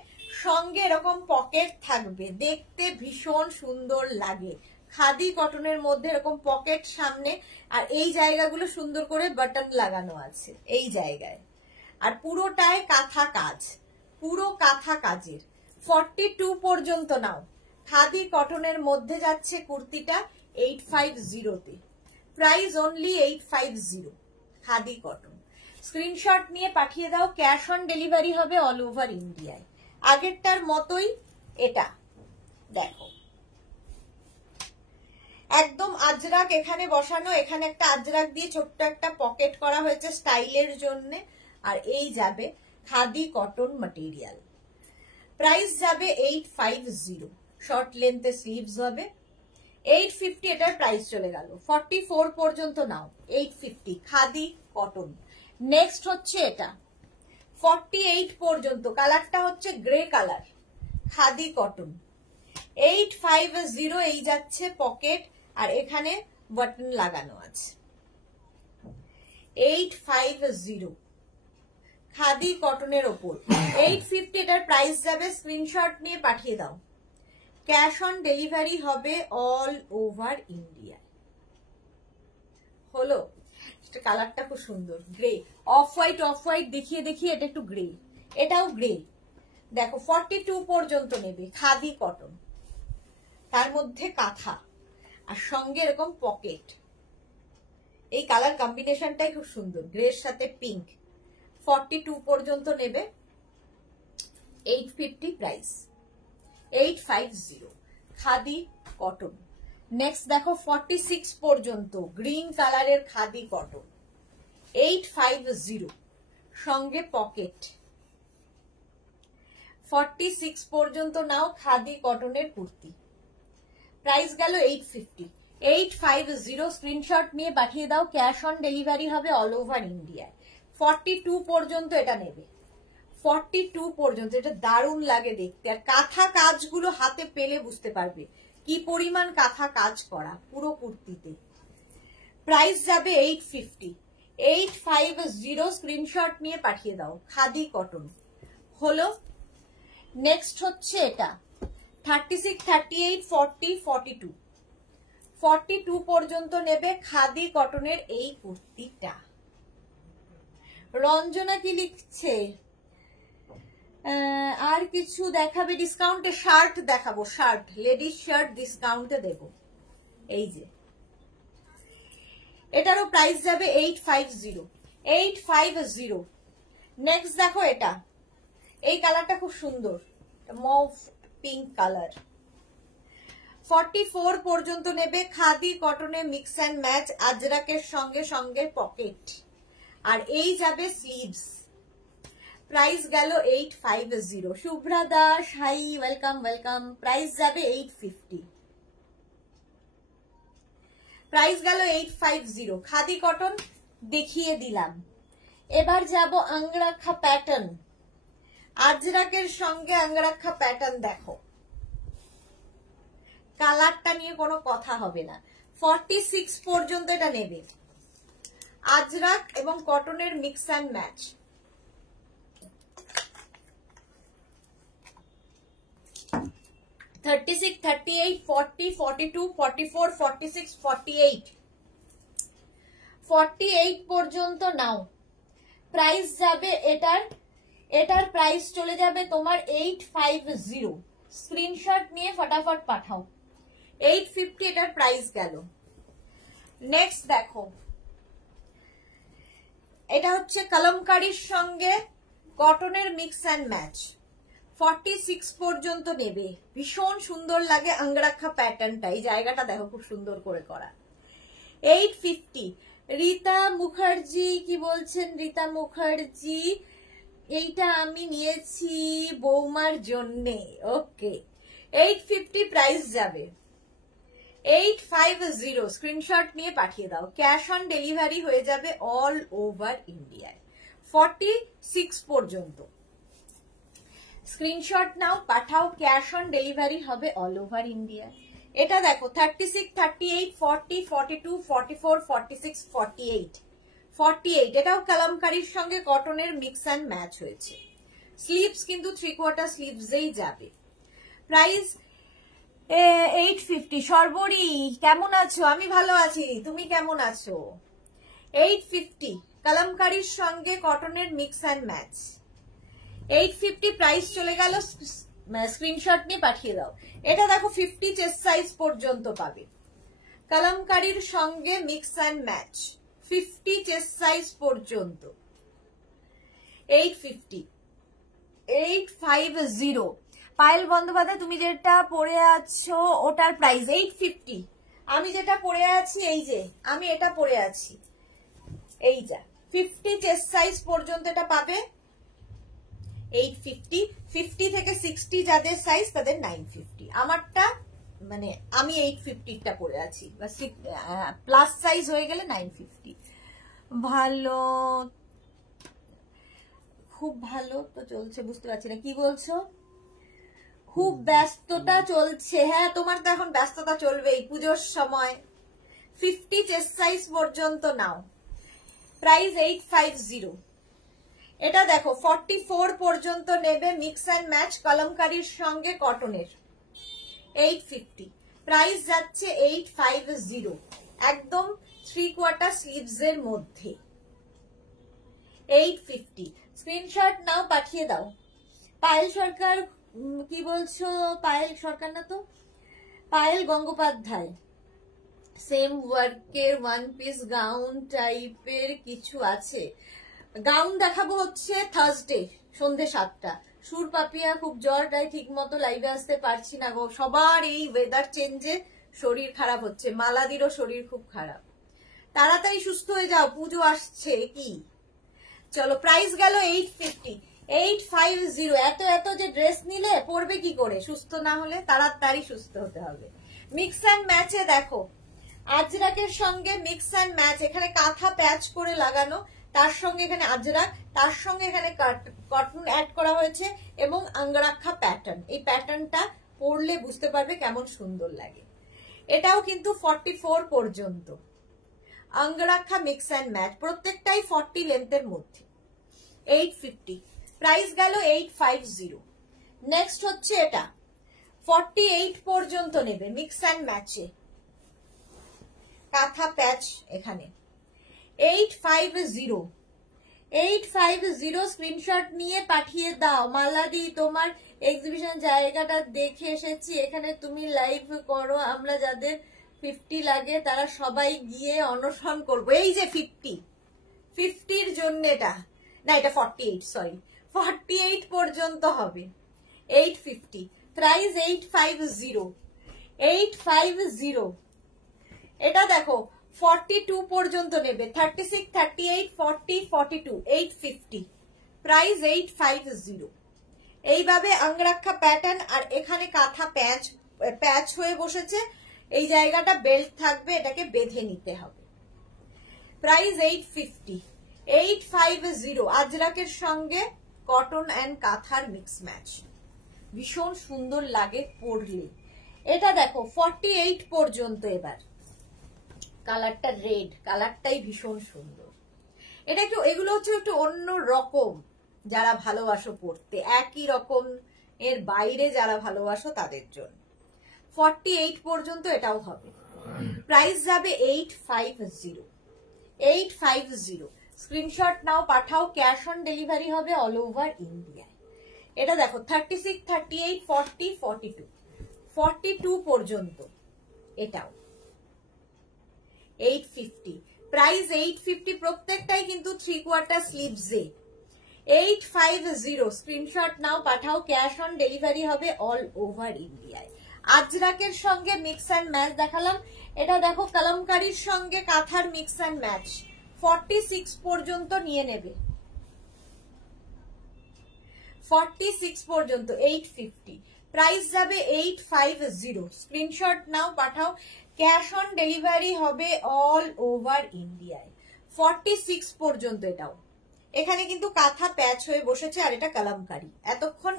সঙ্গে এরকম পকেট থাকবে, দেখতে ভীষণ সুন্দর লাগে। খাদি কটনের মধ্যে এরকম পকেট সামনে, আর এই জায়গাগুলো সুন্দর করে বাটন লাগানো আছে এই জায়গায়, আর পুরোটায় কাঁথা কাজ, পুরো কাঁথা কাজের। 42 পর্যন্ত নাও। খাদি কটনের মধ্যে যাচ্ছে কুর্তিটা 850-তে, price only 850। Khadi cotton. Screenshot নিয়ে পাঠিয়ে দাও, ক্যাশ অন ডেলিভারি হবে অল ওভার ইন্ডিয়ায়। আগেরটার মতোই এটা দেখো, একদম আজরাক এখানে বসানো, এখানে একটা আজরাক দিয়ে ছোট্ট একটা পকেট করা হয়েছে স্টাইলের জন্য। আর এই যাবে খাদি কটন ম্যাটেরিয়াল, প্রাইস যাবে 850। শর্ট লেন্থে স্লিভস হবে, 850 এটার প্রাইস চলে গেল। 44 পর্যন্ত নাও, 850 খাদি কটন। নেক্সট হচ্ছে এটা 48 পর্যন্ত, কালারটা হচ্ছে গ্রে কালার, খাদি কটন, 850। এই যাচ্ছে পকেট, আর এখানে বাটন লাগানো আছে, 850 খাদি কটনের ওপর। 850 এটার প্রাইস যাবে। স্ক্রিনশট নিয়ে পাঠিয়ে দাও, ক্যাশ অন ডেলিভারি হবে অল ওভার ইন্ডিয়া। হলো, কালারটা খুব সুন্দর, grey off white, off white দেখিয়ে দেখিয়ে এটা একটু গ্রে, এটাও গ্রে। দেখো 42 পর্যন্ত নেবে, খাদি কটন, তার মধ্যে কাঁথা, আর সঙ্গে এরকম পকেট। এই কালার কম্বিনেশনটাই খুব সুন্দর, গ্রের সাথে পিঙ্ক। 42 পর্যন্ত নেবে, 850 প্রাইস, 850 খাদি কটন। নেক্সট দেখো 46 পর্যন্ত গ্রিন কালারের খাদি কটন 850 সঙ্গে পকেট। 46 পর্যন্ত নাও খাদি কটনের কুর্তি, প্রাইস গেল 850। 850 স্ক্রিনশট নিয়ে পাঠিয়ে দাও, ক্যাশ অন ডেলিভারি হবে অল ওভার ইন্ডিয়ায়। 42 পর্যন্ত এটা নেবে, 42 পর্যন্ত। এটা দারুণ লাগে দেখতে, আর কাঁথা কাজগুলো হাতে পেলে বুঝতে পারবে কি পরিমাণ কাঁথা কাজ করা পুরো কুর্তিতে। প্রাইস যাবে 850। 850 স্ক্রিনশট নিয়ে পাঠিয়ে দাও, খাদি কটন হলো। নেক্সট হচ্ছে এটা 36, 38, 40, 42। 42 পর্যন্ত নেবে খাদি কটনের এই কুর্তিটা। রঞ্জনা কি লিখছে? আর কিছু দেখাবে ডিসকাউন্টে? শার্ট দেখাবো, শার্ট, লেডিস শার্ট ডিসকাউন্টে দেব। এই যে এটারও প্রাইস যাবে 850। 850। নেক্সট দেখো এটা, এই কালারটা খুব সুন্দর, মভ পিঙ্ক কালার। 44 পর্যন্ত নেবে খাদি কটনে মিক্স অ্যান্ড ম্যাচ, আজরাকের সঙ্গে সঙ্গে পকেট, আর এই যাবে স্লিভস। প্রাইস গেল 850। Shubhra Das, hi, welcome welcome. Price যাবে 850। প্রাইস গেল 850। খাদি কটন দেখিয়ে দিলাম। এবার যাব আঙ্গরাখা প্যাটার্ন, আজরাকের সঙ্গে আঙ্গরাখা প্যাটার্ন। দেখো কালারটা নিয়ে কোনো কথা হবে না। 46 পর্যন্ত এটা নেবে, আজরাক এবং কটনের মিক্স অ্যান্ড ম্যাচ। 36, 38, 40, 42, 44, 46, 48। 48 পর্যন্ত নাও। প্রাইস যাবে এটার প্রাইস চলে যাবে তোমার 850। স্ক্রিনশট নিয়ে ফটাফট পাঠাও। 850 এটার প্রাইস গেল। নেক্সট দেখো, এটা হচ্ছে কলমকারীর সঙ্গে কটনের মিক্স অ্যান্ড ম্যাচ। 46 পর্যন্ত নেবে, ভীষণ সুন্দর লাগে আঙ্গরাখা প্যাটার্নটা। এই জায়গাটা দেখো খুব সুন্দর করে করা। 850। রীতা মুখার্জি কি বলছেন? রীতা মুখার্জি, এইটা আমি নিয়েছি বৌমার জন্যে। ওকে, 850 প্রাইস যাবে। 850 স্ক্রিনশট নিয়ে পাঠিয়ে দাও, ক্যাশ অন ডেলিভারি হয়ে যাবে অল ওভার ইন্ডিয়ায়। 46 পর্যন্ত স্ক্রিনশট নাও, পাঠাও, ক্যাশ অন ডেলিভারি হবে অল ওভার ইন্ডিয়ায়। এটা দেখো 36, 38, 40, 42, 44, 46, 48। 48 এটাও কালামকারীর সঙ্গে কটনের মিক্স অ্যান্ড ম্যাচ হয়েছে। স্লিভস কিন্তু 3/4 স্লিভসেই যাবে। প্রাইস 850। সর্বরী কেমন আছো? আমি ভালো আছি, তুমি কেমন আছো? 850 কালামকারীর সঙ্গে কটনের মিক্স অ্যান্ড ম্যাচ। 850 প্রাইস চলে গেল, স্ক্রিনশট নিয়ে পাঠিয়ে দাও। এটা দেখো 50 চেস্ট সাইজ পর্যন্ত পাবে, কালামকারীর সঙ্গে mix and match. 50 chest size পর্যন্ত 850। 850। পায়েল বন্দ্যোপাধ্যায়, তুমি যেটা পরে আছো ওটার প্রাইস 850। আমি যেটা পরে আছি, এই যে আমি এটা পরে আছি, এই যা 50 চেস্ট সাইজ পর্যন্ত এটা পাবে 850। 50 থেকে 60 যাদের সাইজ তাদের 950। আমারটা মানে আমি 850টা পরে আছি, প্লাস সাইজ হয়ে গেলে 950। ভালো, খুব ভালো তো চলছে, বুঝতে পারছি না কি বলছো। খুব ব্যস্ততা চলছে, হ্যাঁ তোমার তো এখন ব্যস্ততা চলবেই, পুজোর সময়। 50 চেস্ট সাইজ পর্যন্ত নাও, প্রাইস 850। এটা দেখো 44 পর্যন্ত নেবে, মিক্স অ্যান্ড ম্যাচ কলমকারীর সঙ্গে কটনের। 850 প্রাইস যাচ্ছে 850, একদম 3/4 স্লিভস এর মধ্যে। 850 স্ক্রিনশট নাও, পাঠিয়ে দাও। পায়েল সরকার কি বলছো? পায়েল সরকার না তো, পায়েল গঙ্গোপাধ্যায়। সেম ওয়ার্কের ওয়ান পিস গাউন টাইপের কিছু আছে? গাউন দেখাবো হচ্ছে থার্সডে সন্ধ্যে 7টা। সুর পাপিয়া, খুব জ্বর, তাই ঠিক মতো লাইভে আসতে পারছি না গো। সবার এই ওয়েদার চেঞ্জে শরীর খারাপ হচ্ছে, মালাদিরও শরীর খুব খারাপ, তাড়াতাড়ি সুস্থ হয়ে যাও, পুজো আসছে কি। চলো প্রাইস গেল 850, 850। এত এত যে ড্রেস নিলে পরবে কি করে সুস্থ না হলে? তাড়াতাড়ি সুস্থ হতে হবে। মিক্স অ্যান্ড ম্যাচে দেখো, আজরাকের সঙ্গে মিক্স অ্যান্ড ম্যাচ, এখানে কাঁথা প্যাচ করে লাগানো, তার সঙ্গে এখানে আজরাক, তার সঙ্গে এখানে কটন অ্যাড করা হয়েছে এবং আঙ্গরাক্ষা প্যাটার্ন। এই প্যাটার্নটা পরলে বুঝতে পারবে কেমন সুন্দর লাগে। এটাও কিন্তু 44 পর্যন্ত আঙ্গরাক্ষা মিক্স অ্যান্ড ম্যাচ, প্রত্যেকটাই 40 লেন্থের মধ্যে। 850, প্রাইস গেল 850। নেক্সট হচ্ছে এটা 48 পর্যন্ত নেবে, মিক্স অ্যান্ড ম্যাচে, কাঁথা প্যাচ এখানে। 850, 850 স্ক্রিনশট নিয়ে পাঠিয়ে দাও। মালাদি, তোমার এক্সিবিশন জায়গাটা দেখে এসেছি, এখানে তুমি লাইভ করো, আমরা যাদের 50 লাগে তারা সবাই গিয়ে অনশন করবো। এই যে 50-র জন্য এটা না, এটা 48, সরি 48 পর্যন্ত হবে। 850, প্রাইস 850, 850। এটা দেখো 42 পর্যন্ত নেবে, 36, 38, 40, 42, 850, প্রাইস 850। এইভাবে আঙ্গরাক্ষা প্যাটার্ন, আর এখানে কাঁথা প্যাচ হয়ে বসেছে, এই জায়গাটা বেল্ট থাকবে, এটাকে বেঁধে নিতে হবে। প্রাইস 850, 850। আজরাকের সঙ্গে কটন অ্যান্ড কাঁথার মিক্স ম্যাচ, ভীষণ সুন্দর লাগে পরলে। এটা দেখো 48 পর্যন্ত। এবার কালারটা রেড, কালারটাই ভীষণ সুন্দর। এটা একটু, এগুলো হচ্ছে একটু অন্য রকম, যারা ভালোবাসো পড়তে, একই রকম এর বাইরে যারা ভালোবাসো তাদের জন্য। 48 পর্যন্ত এটাও হবে। প্রাইস যাবে 850, 850। স্ক্রিনশট নাও, পাঠাও, ক্যাশ অন ডেলিভারি হবে অল ওভার ইন্ডিয়ায়। এটা দেখো 36, 38, 40, 42, 42 পর্যন্ত এটাও 850, প্রাইস 850। প্রত্যেকটাই কিন্তু 3/4 স্লিভসে। 850 স্ক্রিনশট নাও, পাঠাও, ক্যাশ অন ডেলিভারি হবে অল ওভার ইন্ডিয়ায়। আজরাকের সঙ্গে মিক্স অ্যান্ড ম্যাচ দেখালাম। এটা দেখো কালামকারীর সঙ্গে কাঁথার মিক্স অ্যান্ড ম্যাচ, 46 পর্যন্ত নিয়ে নেবে, 46 পর্যন্ত 850, প্রাইস যাবে 850। স্ক্রিনশট নাও, পাঠাও, ক্যাশ অন ডেলিভারি হবে অল ওভার ইন্ডিয়ায়। 46 পর্যন্ত এটাও। এখানে কিন্তু কাঁথা প্যাচ হয়ে বসেছে, আর এটা কালামকারী। এতক্ষণ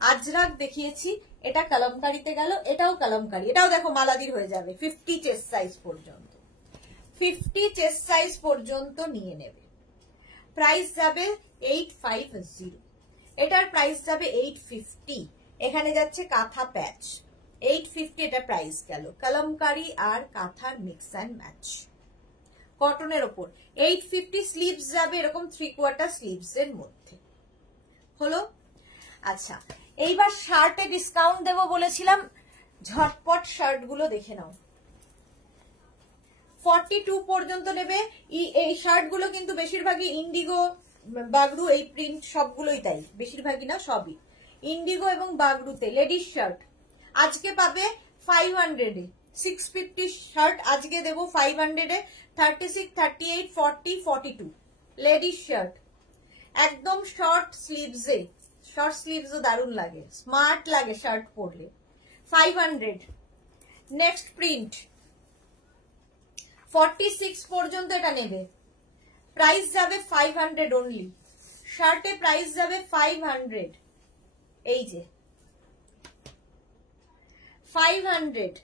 আজরাক দেখিয়েছি, এটা কালামকারীতে গেল, এটাও কালামকারী। এটাও দেখো মালাদির হয়ে যাবে 50 চেস্ট সাইজ পর্যন্ত, 50 চেস্ট সাইজ পর্যন্ত নিয়ে নেবে। প্রাইস যাবে 850, এটার প্রাইস যাবে 850। এখানে যাচ্ছে কাঁথা প্যাচ, 850 এটা প্রাইস গেল। কালামকারী আর কাঁথার মিক্স অ্যান্ড ম্যাচ, কটনের ওপর। 850 স্লিভস যাবে এরকম 3/4 স্লিভস এর মধ্যে। হলো? আচ্ছা, এইবার শার্টে ডিসকাউন্ট দেবো বলেছিলাম, ঝটপট শার্ট গুলো দেখে নাও। 42 পর্যন্ত নেবে। এই শার্ট গুলো কিন্তু বেশিরভাগই ইন্ডিগো, বাগরু, এই প্রিন্ট সবগুলোই তাই, বেশিরভাগই না সবই ইন্ডিগো এবং বাগরুতে। লেডিস শার্ট আজকে পাবে 500-এ, 650 শার্ট আজকে দেবো 500-এ, 36, 38, 40, 42 লেডিস শার্ট, একদম শর্ট স্লিভসে। শর্ট স্লিভসও দারুণ লাগে, স্মার্ট লাগে শার্ট পরলে। 500। নেক্সট প্রিন্ট 46 পর্যন্ত এটা নেবে, প্রাইস যাবে 500 অনলি। শার্টে প্রাইস যাবে 500, এই যে 500।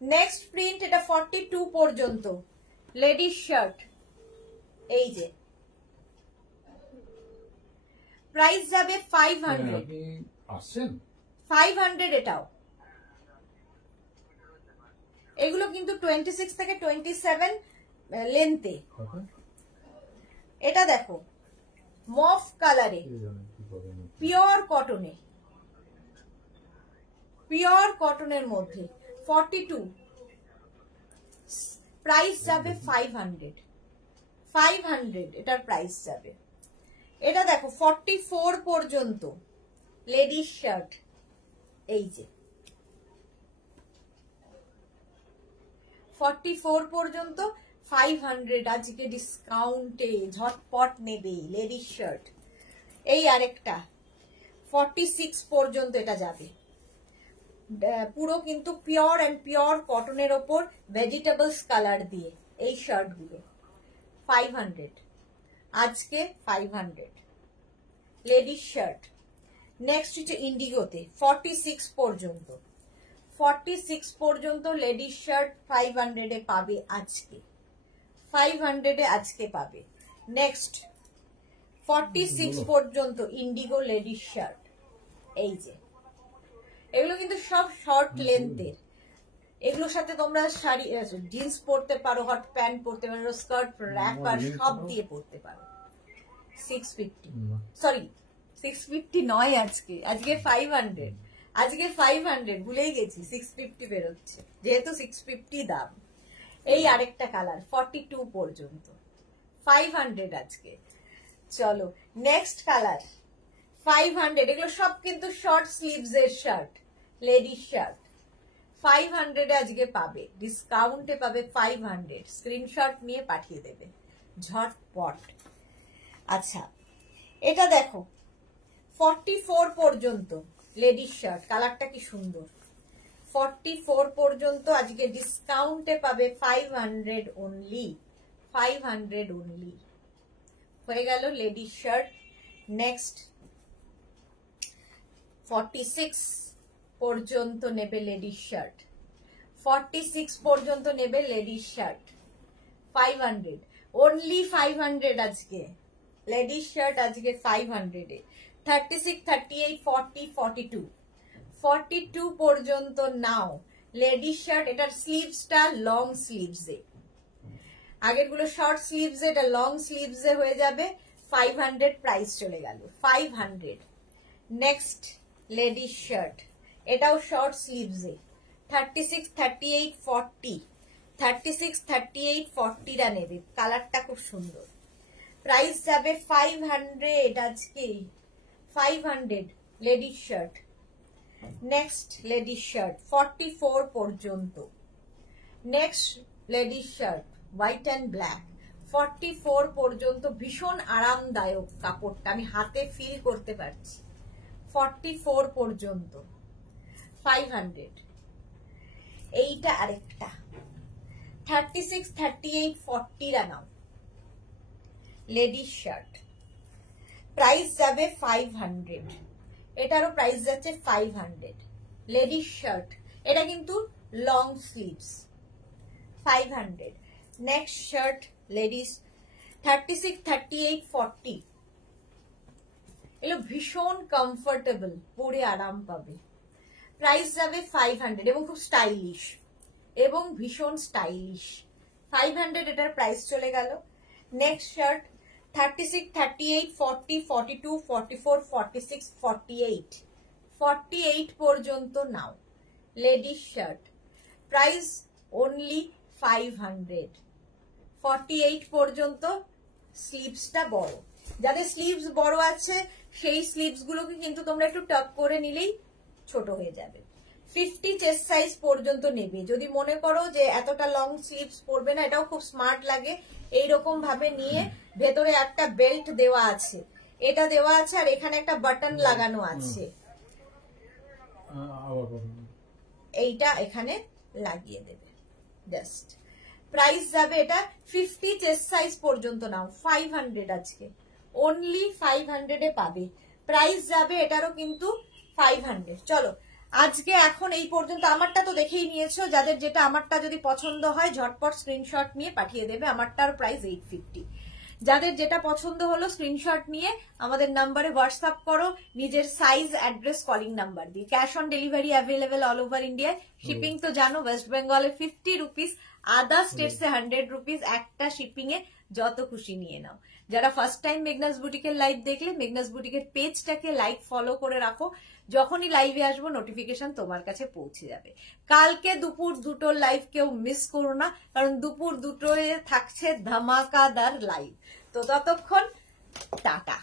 নেক্সট প্রিন্ট, এটা 42 পর্যন্ত লেডিস শার্ট, এই যে প্রাইস যাবে 500, 500 এটাও। এগুলো কিন্তু 26 থেকে 27 লেন্থে। এটা দেখো মফ কালারে, পিওর কটনে, পিওর কটনের মধ্যে 42, প্রাইস যাবে 500, 500 এটার প্রাইস যাবে। এটা দেখো 44 পর্যন্ত লেডিস শার্ট, এই যে 44 পর্যন্ত 500 আজকে ডিসকাউন্টে, ঝটপট নেবে লেডিস শার্ট। এই আরেকটা 46 পর্যন্ত এটা যাবে, পুরো কিন্তু পিওর অ্যান্ড পিওর কটনের ওপর ভেজিটেবলস কালার দিয়ে এই শার্ট গুলো 500 আজকে 500 লেডিস শার্ট। নেক্সট হচ্ছে ইন্ডিগোতে 46 পর্যন্ত, 46 পর্যন্ত লেডিস শার্ট 500 এ পাবে আজকে, 500 এ আজকে পাবে। নেক্সট 46 পর্যন্ত ইন্ডিগো লেডিস শার্ট, এই যে এগুলো কিন্তু সব শর্ট লেন্থের, এগুলোর সাথে তোমরা শাড়ি জিন্স পরতে পারো, হট প্যান্ট পরতে পারো, স্কার্ট র্যাপার সব দিয়ে পরতে পারো। 650 সরি 650 নয়, আজকে আজকে 500, আজকে 500 ভুলেই গেছি, 650 বেরোচ্ছে যেহেতু 650 দাম। এই আরেকটা কালার 42 পর্যন্ত 500 আজকে। চলো নেক্সট কালার 500, এগুলো সব কিন্তু শর্ট স্লিভস এর শার্ট, লেডিস শার্ট 500 এ আজকে পাবে, ডিসকাউন্টে পাবে 500, স্ক্রিনশট নিয়ে পাঠিয়ে দেবে ঝটপট। আচ্ছা এটা দেখো 44 পর্যন্ত লেডিস শার্ট, কালারটা কি সুন্দর, 44 পর্যন্ত আজকে ডিসকাউন্টে পাবে 500 অনলি, 500 অনলি হয়ে গেল লেডিস শার্ট। নেক্সট 46 পর্যন্ত নেবে লেডিস শার্ট, 46 পর্যন্ত নেবে লেডিস শার্ট 500 অনলি, 500 আজকে লেডিস শার্ট আজকে 500 এ। 36, 38, 40, 42, 42 পর্যন্ত নাও লেডিস শার্ট। এটার স্লিভসটা লং স্লিভস এ, আগের গুলো শর্ট স্লিভস, এটা লং স্লিভস এ হয়ে যাবে, 500 প্রাইস চলে গেল 500। নেক্সট লেডিস শার্ট, এটাও শর্ট স্লিভস এ 36, 38, 40, 36, 38, 40 রা নেবে, কালারটা খুব সুন্দর, প্রাইস যাবে 500 আজকে, 500 ladies shirt. Next ladies shirt 44 পর্যন্ত, next ladies shirt white and black 44 পর্যন্ত, ভীষণ আরামদায়ক কাপড়টা, আমি হাতে ফিল করতে পারছি, 44 পর্যন্ত 500। এইটা আরেকটা 36, 38, 40 রা নাও লেডিস শার্ট, প্রাইস যাবে 500, এটারও প্রাইস যাচ্ছে 500 লেডিস শার্ট, এটা কিন্তু long sleeves 500। Next shirt ladies 36, 38, 40, এগুলো ভীষণ কমফোর্টেবল, পরে আরাম পাবে, প্রাইস যাবে 500 এবং খুব স্টাইলিশ এবং ভীষণ স্টাইলিশ, 500 এটার প্রাইস চলে গেল। নেক্সট শার্ট 36, 38, 40, 42, 44, 46, 48, 48 পর্যন্ত নাও লেডিস শার্ট, প্রাইস অনলি 500, 48 পর্যন্ত। স্লিভসটা বড়, যাদের স্লিভস বড় আছে সেই স্লিভস গুলোকে কিন্তু তোমরা একটু টাক করে নিলেই ছোট হয়ে যাবে। 50 চেস্ট সাইজ পর্যন্ত নেবে, যদি মনে করো যে এতটা লং স্লিভস পরবে না, এটাও খুব স্মার্ট লাগে, এইরকম ভাবে নিয়ে ভেতরে একটা বেল্ট দেওয়া আছে, এটা দেওয়া আছে, আর এখানে একটা বাটন লাগানো আছে, এইটা এখানে লাগিয়ে দেবে জাস্ট। প্রাইস যাবে এটা 50 চেস্ট সাইজ পর্যন্ত নাও 500 আজকে, অনলি 500 এ পাবে, প্রাইস যাবে এটারও কিন্তু 500। চলো আজকে এখন এই পর্যন্ত, আমারটা তো দেখেই নিয়েছো, যাদের যেটা আমারটা যদি পছন্দ হয় ঝটপট স্ক্রিনশট নিয়ে পাঠিয়ে দেবে, আমারটার প্রাইস 850। যাদের যেটা পছন্দ হলো স্ক্রিনশট নিয়ে আমাদের নাম্বারে হোয়াটসঅ্যাপ করো, নিজের সাইজ, অ্যাড্রেস, কলিং নাম্বার দিয়ে। Cash on delivery available all over ইন্ডিয়ায়, শিপিং তো জানো ওয়েস্ট বেঙ্গলে 50 রুপিস, আদার স্টেটসে 100 রুপিস, একটা শিপিং এ যত খুশি নিয়ে নাও। যারা ফার্স্ট টাইম মেঘনাস বুটিকের লাইভ দেখলে মেঘনাস বুটিকের পেজটাকে লাইক ফলো করে রাখো, যখনই লাইভে আসবো নোটিফিকেশন তোমার কাছে পৌঁছে যাবে। কালকে দুপুর 2টোর লাইভ কেউ মিস করো না, কারণ দুপুর 2টোয় থাকছে ধামাকাদার লাইভ। তো ততক্ষণ টাটা।